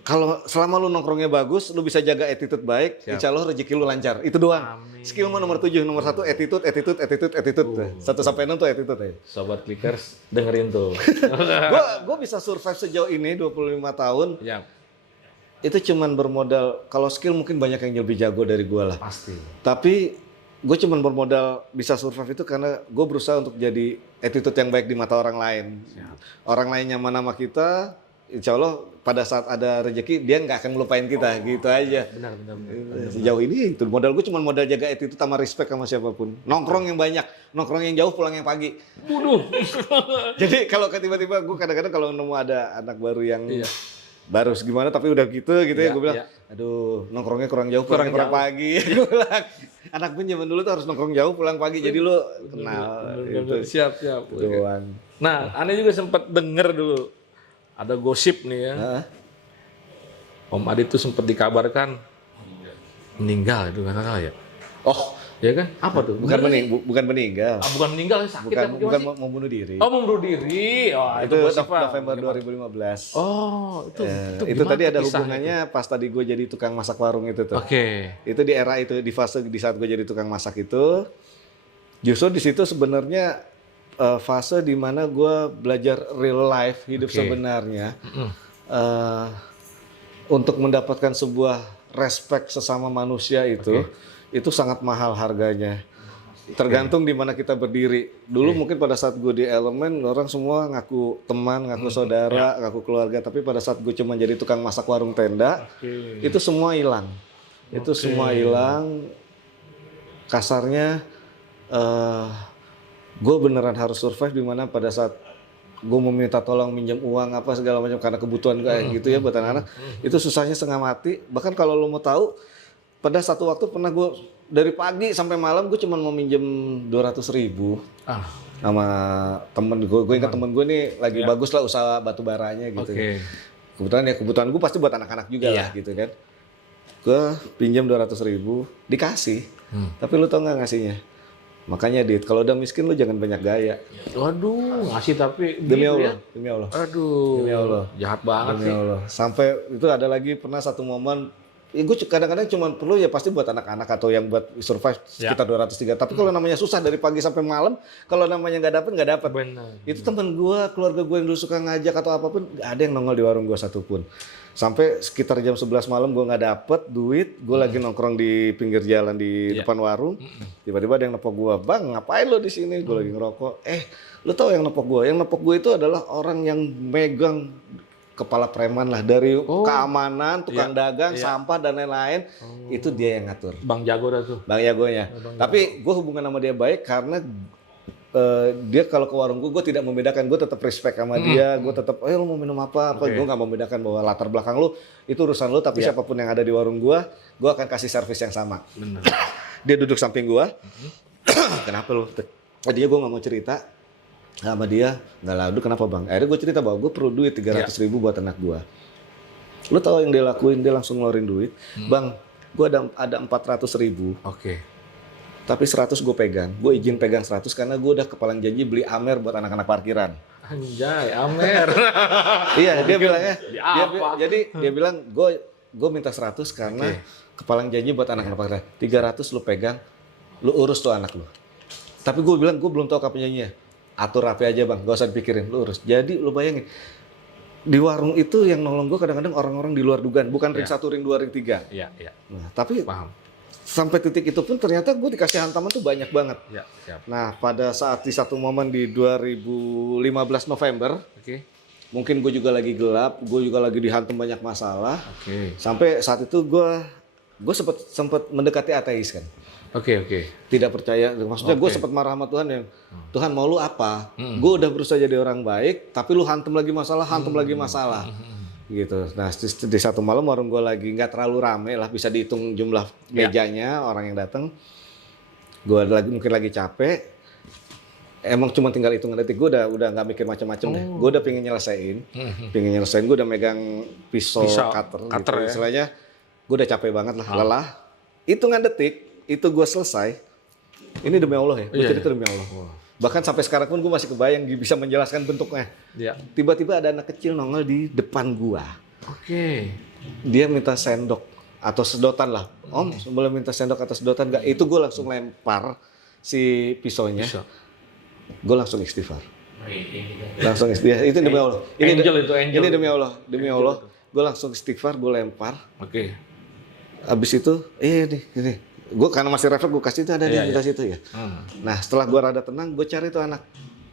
Kalau selama lu nongkrongnya bagus, lu bisa jaga attitude baik, insya Allah rezeki lu lancar. Itu doang. Amin. Skill nomor 7, nomor 1 attitude. 1 sampai 6 tuh attitude ya. Sobat Clickers dengerin tuh. Gua bisa survive sejauh ini 25 tahun. Ya. Itu cuman bermodal, kalau skill mungkin banyak yang lebih jago dari gua lah. Pasti. Tapi gue cuman bermodal bisa survive itu karena gue berusaha untuk jadi attitude yang baik di mata orang lain. Orang lain nyaman sama kita, insya Allah pada saat ada rezeki dia nggak akan ngelupain kita, gitu aja. Benar. Sejauh ini itu modal gue cuma modal jaga attitude sama respect sama siapapun. Nongkrong yang banyak, nongkrong yang jauh, pulang yang pagi. Bunuh. Jadi kalau tiba-tiba gue kadang-kadang kalau nemu ada anak baru yang baru gimana tapi udah gitu ya gue bilang, aduh nongkrongnya kurang jauh, kurang pagi. Gue bilang, anak gue zaman dulu tuh harus nongkrong jauh, pulang pagi, jadi lu kenal. Siap. Doang. Nah, aneh juga sempat denger dulu. Ada gosip nih ya. Om Adit tuh sempat dikabarkan meninggal itu kan ya. Oh, ya kan? Apa tuh? Bukan meninggal. Bukan meninggal, sakit bukan mau bunuh diri. Oh, mau bunuh diri. Oh, itu November 2015. Oh, itu tadi ada hubungannya pas tadi gue jadi tukang masak warung itu tuh. Itu di era itu, di fase di saat gue jadi tukang masak itu, justru di situ sebenarnya fase di mana gue belajar real life hidup sebenarnya, untuk mendapatkan sebuah respect sesama manusia itu sangat mahal harganya. Tergantung di mana kita berdiri. Dulu mungkin pada saat gue di Elemen orang semua ngaku teman, ngaku saudara, ngaku keluarga. Tapi pada saat gue cuma jadi tukang masak warung tenda, itu semua hilang. Itu semua hilang. Kasarnya. Gue beneran harus survive di mana pada saat gue meminta tolong minjem uang apa segala macam karena kebutuhan gue gitu ya buat anak-anak, itu susahnya setengah mati. Bahkan kalau lo mau tahu, pada satu waktu pernah gue dari pagi sampai malam gue cuma mau minjem 200.000 sama temen gue. Gue ingat temen gue nih lagi bagus lah usaha batu baranya gitu. Kebutuhan gue pasti buat anak-anak juga lah gitu kan. Gue pinjam 200.000 dikasih, tapi lo tau nggak ngasihnya? Makanya Dit, kalau udah miskin lu jangan banyak gaya. Waduh, ngasih tapi demi gitu Allah, ya? demi Allah. Aduh, demi Allah. Jahat banget demi sih. Allah. Sampai itu ada lagi pernah satu momen, gue kadang-kadang cuma perlu ya pasti buat anak-anak atau yang buat survive sekitar 203. Tapi kalau namanya susah dari pagi sampai malam, kalau namanya nggak dapet. Benar. Itu temen gue, keluarga gue yang dulu suka ngajak atau apapun, nggak ada yang nongol di warung gue satupun. Sampai sekitar jam 11 malam gue nggak dapet duit, gue lagi nongkrong di pinggir jalan di depan warung, tiba-tiba ada yang nepok gue, bang ngapain lo di sini? Gue lagi ngerokok. Lo tau yang nepok gue? Yang nepok gue itu adalah orang yang megang kepala preman lah dari keamanan, tukang dagang, sampah dan lain-lain. Itu dia yang ngatur. Bang Jago dah tuh. Bang Jagonya. Tapi gue hubungan sama dia baik karena dia kalau ke warung gue tidak membedakan, gue tetap respect sama dia, gue tetap, lu mau minum apa, gue nggak membedakan bahwa latar belakang lu itu urusan lu, tapi siapapun yang ada di warung gue akan kasih servis yang sama. Bener. Dia duduk samping gue, kenapa lu? Dia gue nggak mau cerita sama dia, nggak lalu kenapa bang? Akhirnya gue cerita bahwa gue perlu duit 300.000 buat anak gue. Lu tahu yang dia lakuin, dia langsung ngeluarin duit, bang, gue ada 400.000. Oke. Tapi 100 gue pegang. Gue izin pegang 100 karena gue udah kepalang janji beli Amer buat anak-anak parkiran. Anjay, Amer. Iya, dia bilangnya. apa? Jadi dia bilang gue minta 100 karena kepalang janji buat anak-anak parkiran. 300 lu pegang, lu urus tuh anak lu. Tapi gue bilang gue belum tahu kapan janjinya. Atur rapi aja bang, gak usah dipikirin, lu urus. Jadi lu bayangin, di warung itu yang nolong gue kadang-kadang orang-orang di luar dugaan, bukan ring 1, ring 2, ring 3. Iya, iya. Nah, tapi Paham. sampai titik itu pun ternyata gue dikasih hantaman tuh banyak banget. Ya, siap. Nah, pada saat di satu momen di 2015 November, Oke. mungkin gue juga lagi gelap, gue juga lagi dihantam banyak masalah. Oke. Sampai saat itu gue sempat mendekati ateis kan. Oke. Tidak percaya, maksudnya gue sempat marah sama Tuhan yang Tuhan mau lu apa? Gue udah berusaha jadi orang baik, tapi lu hantam lagi masalah. Gitu. Nah di satu malam warung gue lagi nggak terlalu rame lah, bisa dihitung jumlah mejanya orang yang datang. Gue mungkin lagi capek. Emang cuma tinggal hitungan detik, gue udah nggak mikir macam-macam deh. Gue udah pengen nyelesain, gue udah megang pisau cutter gitu. Ya? Istilahnya gue udah capek banget lah, lelah. Hitungan detik itu gue selesai. Ini demi Allah ya, gue cerita demi Allah. Bahkan sampai sekarang pun gue masih kebayang bisa menjelaskan bentuknya. Ya. Tiba-tiba ada anak kecil nongol di depan gua. Oke. Dia minta sendok atau sedotan lah. Om, boleh minta sendok atau sedotan nggak? Itu gue langsung lempar si pisaunya. Gue langsung istighfar. Langsung istighfar. Itu demi Allah. Ini demi Allah. Demi Allah. Gue langsung istighfar, gue lempar. Oke. Abis itu, ini. Gue karena masih refleks, gue kasih itu ada di atas itu ya. Nah setelah gue rada tenang, gue cari tuh anak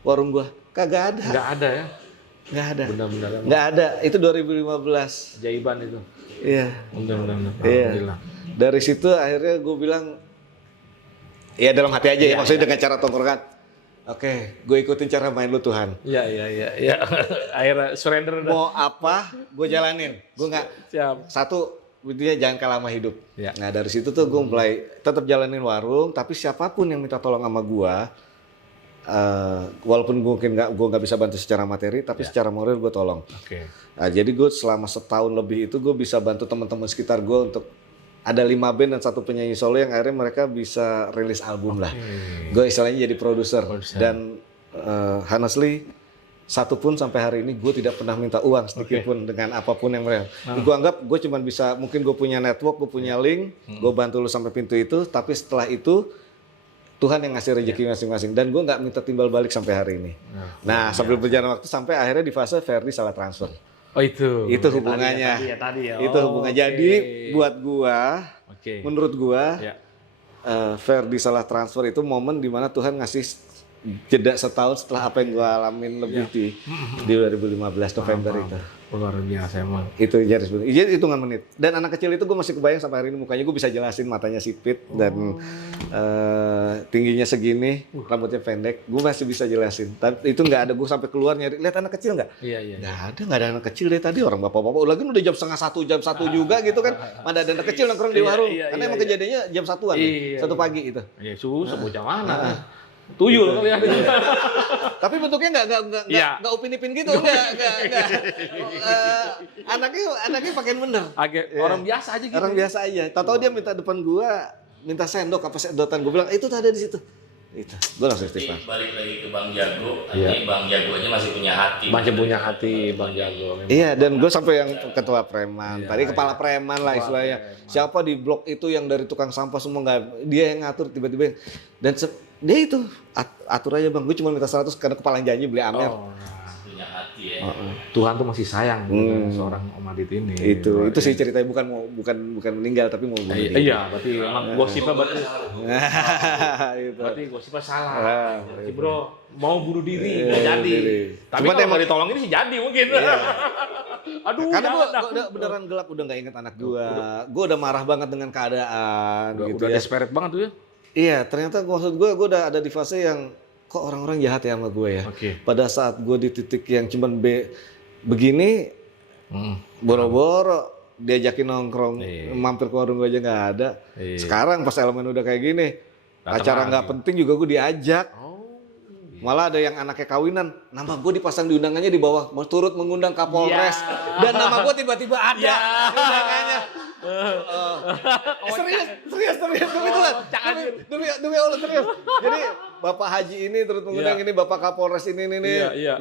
warung gue. Kagak ada. Nggak ada ya? Nggak ada. Benar-benar. Nggak ada. Itu 2015. Jaiban itu. Iya. Benar-benar. Iya. Dari situ akhirnya gue bilang, ya dalam hati aja ya, maksudnya dengan cara tongkrongan. Oke, gue ikutin cara main lu Tuhan. Iya. Akhirnya surrender udah. Mau apa, gue jalanin. Gue nggak. Siap. Satu, dia jangan kalah sama hidup. Ya. Nah dari situ tuh gue mulai tetap jalanin warung, tapi siapapun yang minta tolong sama gue, walaupun gue nggak bisa bantu secara materi, tapi secara moral gue tolong. Oke. Nah, jadi gue selama setahun lebih itu gue bisa bantu teman-teman sekitar gue untuk ada 5 band dan 1 penyanyi solo yang akhirnya mereka bisa rilis album lah. Gue istilahnya jadi produser dan honestly satu pun sampai hari ini gue tidak pernah minta uang sedikit pun dengan apapun yang mereka. Gue anggap gue cuma bisa, mungkin gue punya network, gue punya link, gue bantu lu sampai pintu itu, tapi setelah itu Tuhan yang ngasih rezeki masing-masing dan gue nggak minta timbal balik sampai hari ini. Nah sambil berjalan waktu sampai akhirnya di fase Ferdi salah transfer. Oh itu Hubungannya. Tadi ya. Itu hubungan. Jadi buat gua, menurut gua, Ferdi salah transfer itu momen dimana Tuhan ngasih jeda setahun setelah apa yang gua alamin lebih di 2015 November itu. Luar biasa emang. Itu jadi hitungan menit. Dan anak kecil itu gue masih kebayang sampai hari ini mukanya, gue bisa jelasin matanya sipit dan tingginya segini, rambutnya pendek. Gue masih bisa jelasin. Tapi itu nggak ada, gue sampai keluar nyari, lihat anak kecil nggak? Iya. Nggak ada anak kecil deh tadi, orang bapak-bapak. Lagi udah jam setengah 1, jam 1 juga gitu kan. Mana ada anak kecil nongkrong di warung. Karena emang kejadiannya jam 1-an, 1 pagi itu. Iya, susah bocah mana. Tuyul kali ya. Tapi bentuknya nggak upin-ipin gitu, nggak. Anaknya pakaian bener. Orang biasa aja gitu. Orang biasa aja. Tahu-tahu dia minta depan gua, minta sendok apa sedotan. Gua bilang itu ada di situ. Itu. Gua langsung istighfar. Balik lagi ke Bang Jago, ini Bang Jago aja masih punya hati. Masih punya hati Bang Jago. Iya, dan gue sampai yang ketua preman, tadi kepala preman lah istilahnya. Siapa di blok itu yang dari tukang sampah semua nggak, dia yang ngatur tiba-tiba. Dan dia itu atur aja bang, gue cuma minta 100 karena kepala janji beli Amer. Punya hati ya. Tuhan tuh masih sayang dengan seorang Om Adit ini. Itu sih ceritanya, bukan meninggal tapi mau bunuh diri. Iya, berarti emang gosipnya berarti gosipnya salah. Berarti bro mau bunuh diri nggak jadi. Tapi kalau mau ditolongin sih jadi mungkin. Aduh, karena gue udah beneran gelap, udah nggak inget anak gue udah marah banget dengan keadaan. Udah desperate banget tuh ya. Iya, ternyata maksud gue udah ada di fase yang kok orang-orang jahat ya sama gue ya. Oke. Pada saat gue di titik yang cuman begini, boro-boro diajakin nongkrong, mampir ke warung gue aja nggak ada. Sekarang pas elemen udah kayak gini, acara nggak penting juga gue diajak. Malah ada yang anaknya kawinan, nama gue dipasang di undangannya di bawah, mau turut mengundang Kapolres, dan nama gue tiba-tiba ada undangannya. Serius, demi Allah serius. Jadi Bapak Haji ini turut mengundang ini, Bapak Kapolres ini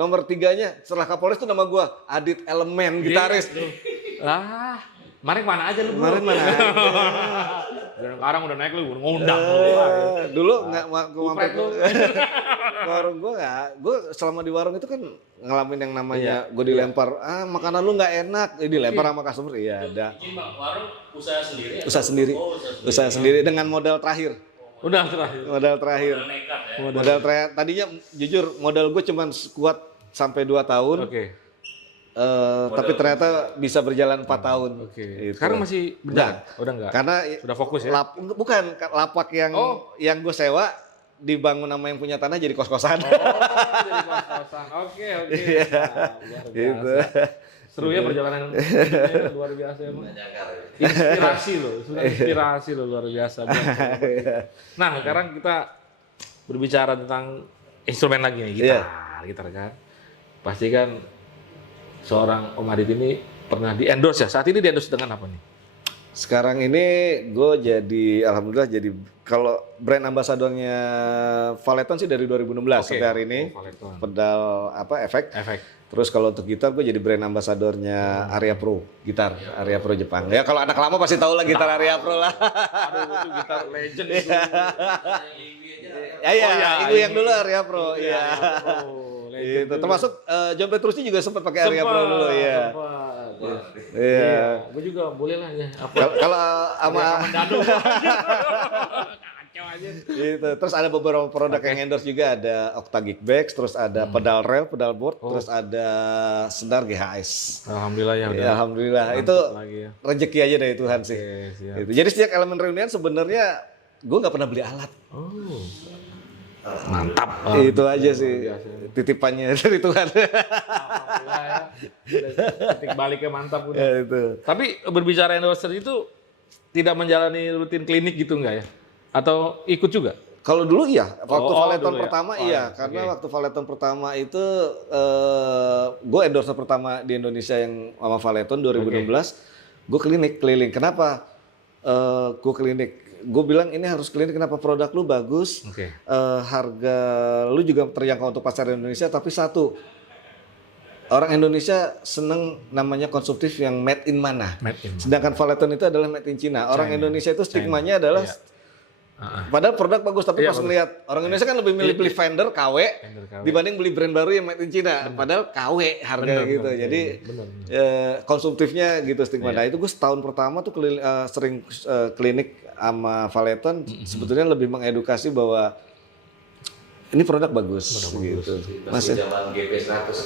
nomor 3-nya setelah Kapolres itu nama gue Adit Elemen, gitaris. Kemarin mana aja lu? Kemarin mana aja? Sekarang udah naik lu, ngundang. Dulu nggak mampir ke warung gue nggak. Gue selama di warung itu kan ngalamin yang namanya gue dilempar, makanan lu nggak enak, dilempar sama customer. Iya ada. Warung usaha sendiri. Usaha sendiri dengan modal terakhir. Modal terakhir. Tadinya jujur modal gue cuma kuat sampai 2 tahun. Tapi ternyata bisa berjalan 4 tahun. Gitu. Sekarang masih berjalan? Udah enggak? Karena udah fokus ya? Bukan, lapak yang gue sewa dibangun sama yang punya tanah jadi kos-kosan. Jadi kos-kosan. Oke. Luar biasa. Gitu. Seru ya perjalanan luar biasa emang. Inspirasi loh luar biasa. Nah, sekarang kita berbicara tentang instrumen lagi nih, gitar kan. Pasti kan seorang Om Adit ini pernah di-endorse ya? Saat ini di-endorse dengan apa nih? Sekarang ini gue alhamdulillah jadi kalau brand ambasadornya Valeton sih dari 2016 sampai hari ini. Pedal efek. Terus kalau untuk gitar gue jadi brand ambasadornya Aria Pro, gitar Aria Pro Jepang. Ya kalau anak lama pasti tahu lah gitar Aria Pro lah. Aduh, itu gitar legend itu. Ibu yang dulu Aria Pro. Iya. Itu termasuk John Petrucci juga sempat pakai Aria Pro dulu ya. Iya. Gue juga boleh lah ya. Kalau sama kacau aja. Gitu. Terus ada beberapa produk yang endorse juga, ada Octagic Bags, terus ada pedal rail, pedal board, terus ada senar GHS. Alhamdulillah ya. Alhamdulillah itu rezeki aja dari Tuhan sih. Gitu. Jadi sejak elemen reunian sebenarnya gue nggak pernah beli alat. Mantap. Itu aja sih titipannya dari Tuhan. Alhamdulillah ya. Titik baliknya mantap udah. Itu. Tapi berbicara endorser itu tidak menjalani rutin klinik gitu enggak ya? Atau ikut juga? Kalau dulu iya, waktu Valeton dulu pertama karena waktu Valeton pertama itu gue endorser pertama di Indonesia yang sama Valeton 2016, gue keliling. Kenapa? Gue klinik. Gue bilang ini harus klinik, kenapa produk lu bagus, harga lu juga terjangkau untuk pasar Indonesia, tapi satu, orang Indonesia seneng namanya konsumtif yang made in mana. Sedangkan Valeton itu adalah made in China. Orang Indonesia itu stigmanya adalah padahal produk bagus, tapi pas ngelihat orang Indonesia kan lebih milih beli Fender KW dibanding beli brand baru yang made in China. Padahal KW harga gitu. Jadi konsumtifnya gitu stigma. Nah itu gue setahun pertama tuh sering klinik sama Valeton, sebetulnya lebih mengedukasi bahwa ini produk bagus gitu. Masih zaman GP100.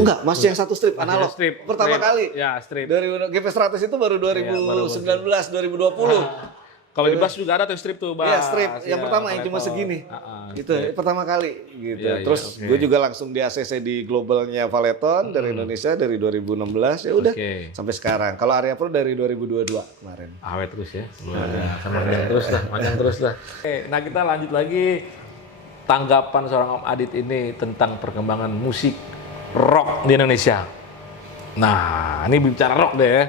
Enggak, masih yang 1 strip analog. Pertama kali. Ya, strip. Dari GP100 itu baru 2019, 2020. Kalau di bass juga ada tuh strip tuh, Bas. Iya, strip. Yang pertama yang cuma segini. Gitu, pertama kali gitu. Terus gue juga langsung di ACC di globalnya Valeton dari Indonesia dari 2016 ya udah sampai sekarang. Kalau Aria Pro dari 2022 kemarin. Awet terus ya. Panjang terus lah. Oke, nah kita lanjut lagi tanggapan seorang Om Adit ini tentang perkembangan musik rock di Indonesia. Nah, ini bicara rock deh ya.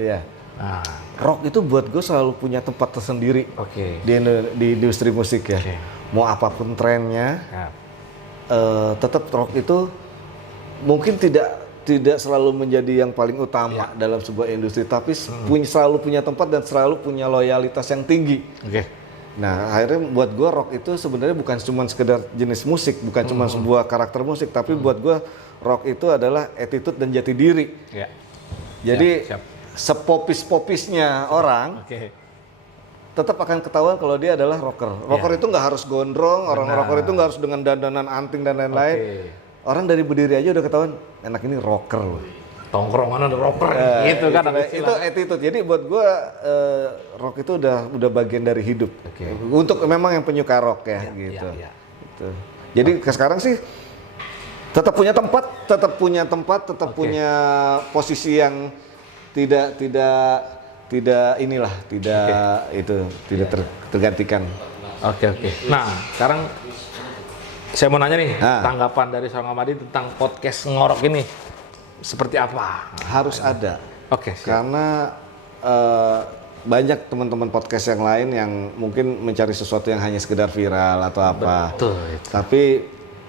Iya. Nah, rock itu buat gue selalu punya tempat tersendiri di industri musik ya. Mau apapun trennya, tetap rock itu mungkin tidak selalu menjadi yang paling utama dalam sebuah industri, tapi selalu punya tempat dan selalu punya loyalitas yang tinggi. Nah, akhirnya buat gue rock itu sebenarnya bukan cuma sekedar jenis musik, bukan cuma sebuah karakter musik, tapi buat gue rock itu adalah attitude dan jati diri. Jadi sepopis-popisnya orang tetap akan ketahuan kalau dia adalah rocker. Rocker itu nggak harus gondrong, rocker itu nggak harus dengan dandanan anting dan lain-lain. Orang dari berdiri aja udah ketahuan, enak ini rocker loh. Tongkrongan ada rocker gitu kan. Itu attitude. Jadi buat gue rock itu udah bagian dari hidup. Untuk memang yang penyuka rock ya gitu. Jadi sekarang sih tetap punya tempat, tetap punya posisi yang tidak tergantikan. Oke. Nah, sekarang saya mau nanya nih, Nah. tanggapan dari Seorang Amadi tentang podcast Ngorok ini seperti apa? Harus ada. Oke, siap. Karena banyak teman-teman podcast yang lain yang mungkin mencari sesuatu yang hanya sekedar viral atau apa. Betul. Itu. Tapi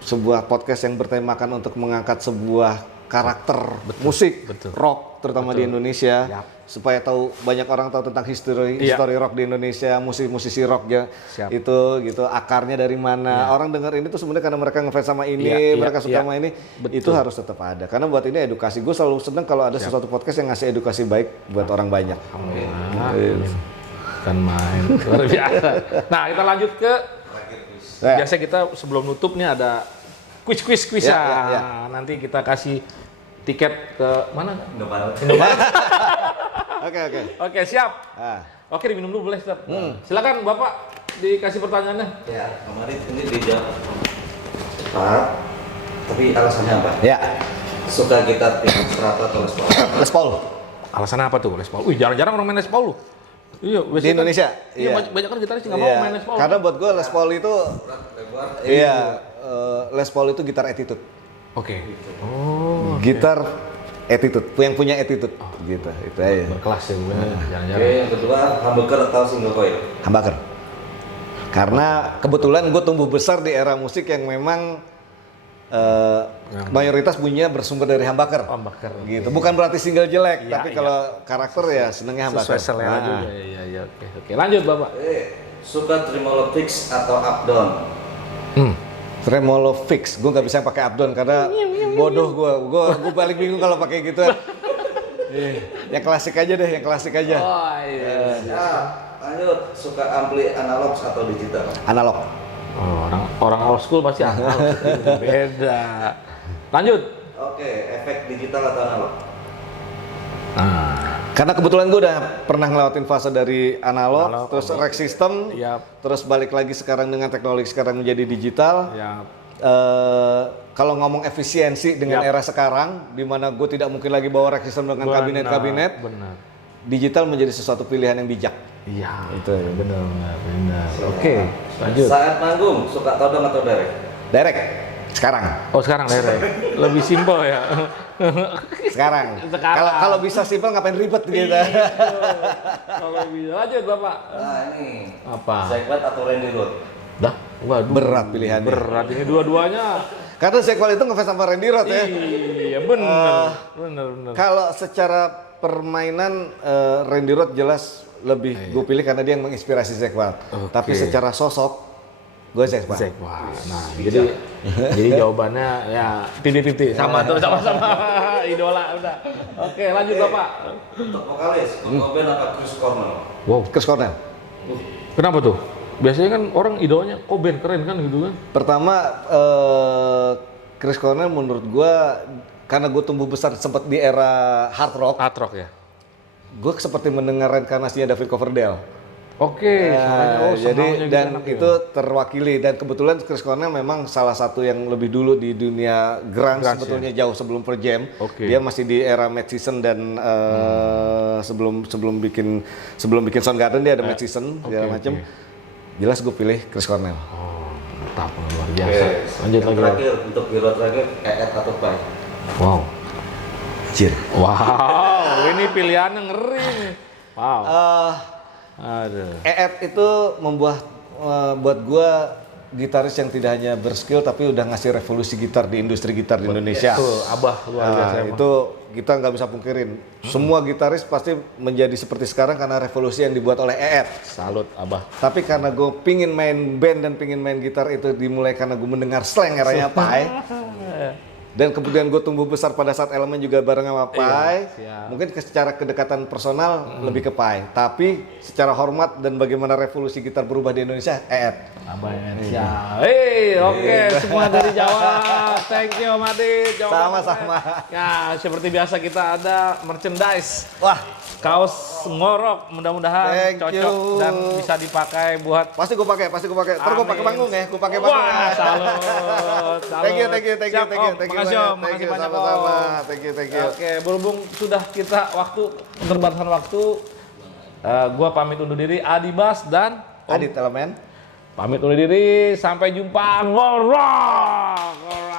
sebuah podcast yang bertemakan untuk mengangkat sebuah karakter musik, rock terutama di Indonesia, Yap. supaya tahu banyak orang tahu tentang history rock di Indonesia, musisi rock ya. Siap. Itu gitu akarnya dari mana. Orang dengar ini tuh sebenarnya karena mereka ngefans sama ini, mereka suka sama ini. Itu harus tetap ada. Karena buat ini edukasi. Gue selalu seneng kalau ada sesuatu podcast yang ngasih edukasi baik buat orang banyak. Kan main luar biasa. Nah, kita lanjut ke biasa kita sebelum nutup nih ada quiz ya. Nanti kita kasih tiket ke mana? Indomaret. Oke, siap. Oke, diminum dulu boleh, Ustaz. Silakan Bapak dikasih pertanyaannya. Ya, kemarin ini dijawab cepat, tapi alasannya apa? Ya, Suka gitar pickup Strata atau Les Paul? Les Paul Alasannya apa tuh Les Paul? Wih, jarang-jarang orang main Les Paul loh. Iya, di biasanya Indonesia. Kan, iya, banyak kan gitaris nggak mau Iya, main Les Paul. karena buat gue Les Paul itu, Les Paul itu gitar attitude. Oke. Oh, Gitar attitude, yang punya attitude, gitu. Itu aja. berkelas ya gue. Oke, Jarang-jarang. yang kedua humbucker atau single coil? Humbucker. Karena kebetulan gue tumbuh besar di era musik yang memang mayoritas bunyinya bersumber dari humbucker. Humbucker. Gitu. Bukan berarti single jelek, Iya, tapi kalau karakter ya senengnya humbucker. Sesuai selera juga. Iya. Oke. Lanjut Bapak. Suka tremolo fix atau up down? Tremolo fix, gue nggak bisa pakai up down karena bodoh gue balik bingung kalau pakai gitu. Yang klasik aja deh, yang klasik aja. Oh iya. Ya, lanjut. Suka ampli analog atau digital? Analog. Oh, orang old school pasti analog. Beda. Lanjut. Oke, efek digital atau analog? Nah, Karena kebetulan gue udah pernah ngelewatin fase dari analog, terus rack system, terus balik lagi sekarang dengan teknologi sekarang menjadi digital. ya. Kalau ngomong efisiensi dengan era sekarang, di mana gue tidak mungkin lagi bawa rack system dengan kabinet-kabinet, Benar. digital menjadi sesuatu pilihan yang bijak. Iya. Itu ya. Benar. Oke, lanjut. Saat manggung, suka todong atau direct? Direct, sekarang. Oh sekarang direct. Lebih simpel ya. Sekarang. Kalau bisa simpel ngapain ribet gitu. Kalau bisa lanjut Bapak. Nah ini, Apa? Zekbat atau Randy Road? Dah, waduh. Berat pilihannya. Berat ini dua-duanya. Karena Zekwal itu ngefans sama Randy Roth ya. Iya, benar. Kalau secara permainan Randy Roth jelas lebih gue pilih karena dia yang menginspirasi Zekwal. Tapi secara sosok gue Zekwal. Wah, nah jadi jawabannya ya titik-titik sama tuh sama-sama idola udah. Oke, lanjut Bapak. Untuk vokalis, Kurt Cobain apa Chris Cornell? Wow, Chris Cornell. kenapa tuh? Biasanya kan orang idolanya Cobain keren kan gitu kan? Pertama Chris Cornell menurut gue karena gue tumbuh besar sempat di era hard rock. Hard rock ya. Gue seperti mendengar reinkarnasinya David Coverdale. Oke, Jadi dan itu terwakili dan kebetulan Chris Cornell memang salah satu yang lebih dulu di dunia grunge sebetulnya jauh sebelum Pearl Jam. Dia masih di era Mad Season dan sebelum bikin Soundgarden dia ada Mad Season segala macam. Jelas gue pilih Chris Cornell. Oh, mantap luar biasa. Lanjut Yang lagi. terakhir, untuk hero terakhir, EET atau Pai? Wow. Cir. Wow, ini pilihannya ngeri nih. Wow. Aduh. EET itu buat gue gitaris yang tidak hanya berskill tapi udah ngasih revolusi gitar di industri gitar di Indonesia. Tuh, Abah luar biasa emang. Itu kita nggak bisa pungkirin. Semua gitaris pasti menjadi seperti sekarang karena revolusi yang dibuat oleh EET. Salut Abah. Tapi karena gue pingin main band dan pingin main gitar itu dimulai karena gue mendengar slang eranya Pai. Dan kemudian gue tumbuh besar pada saat Elemen juga bareng sama Pai. Mungkin secara kedekatan personal lebih ke Pai. Tapi secara hormat dan bagaimana revolusi gitar berubah di Indonesia, EET. Abang Indonesia. Oke, semua dari Jawa. Thank you, Om Adit. Sama-sama. Ya, seperti biasa kita ada merchandise. Wah, Kaos ngorok, mudah-mudahan Thank cocok you. dan bisa dipakai buat. pasti gue pakai. Ntar gue Amin. pakai panggung ya, gue pakai panggung. Wah, salut. Thank you. Siap, Om. Makasih, Om. Makasih banyak, Sama-sama. Om. Thank you. Oke, berhubung sudah kita keterbatasan waktu, gua pamit undur diri, Adibas dan Om Adit Elemen. pamit undur diri, sampai jumpa. Ngorok.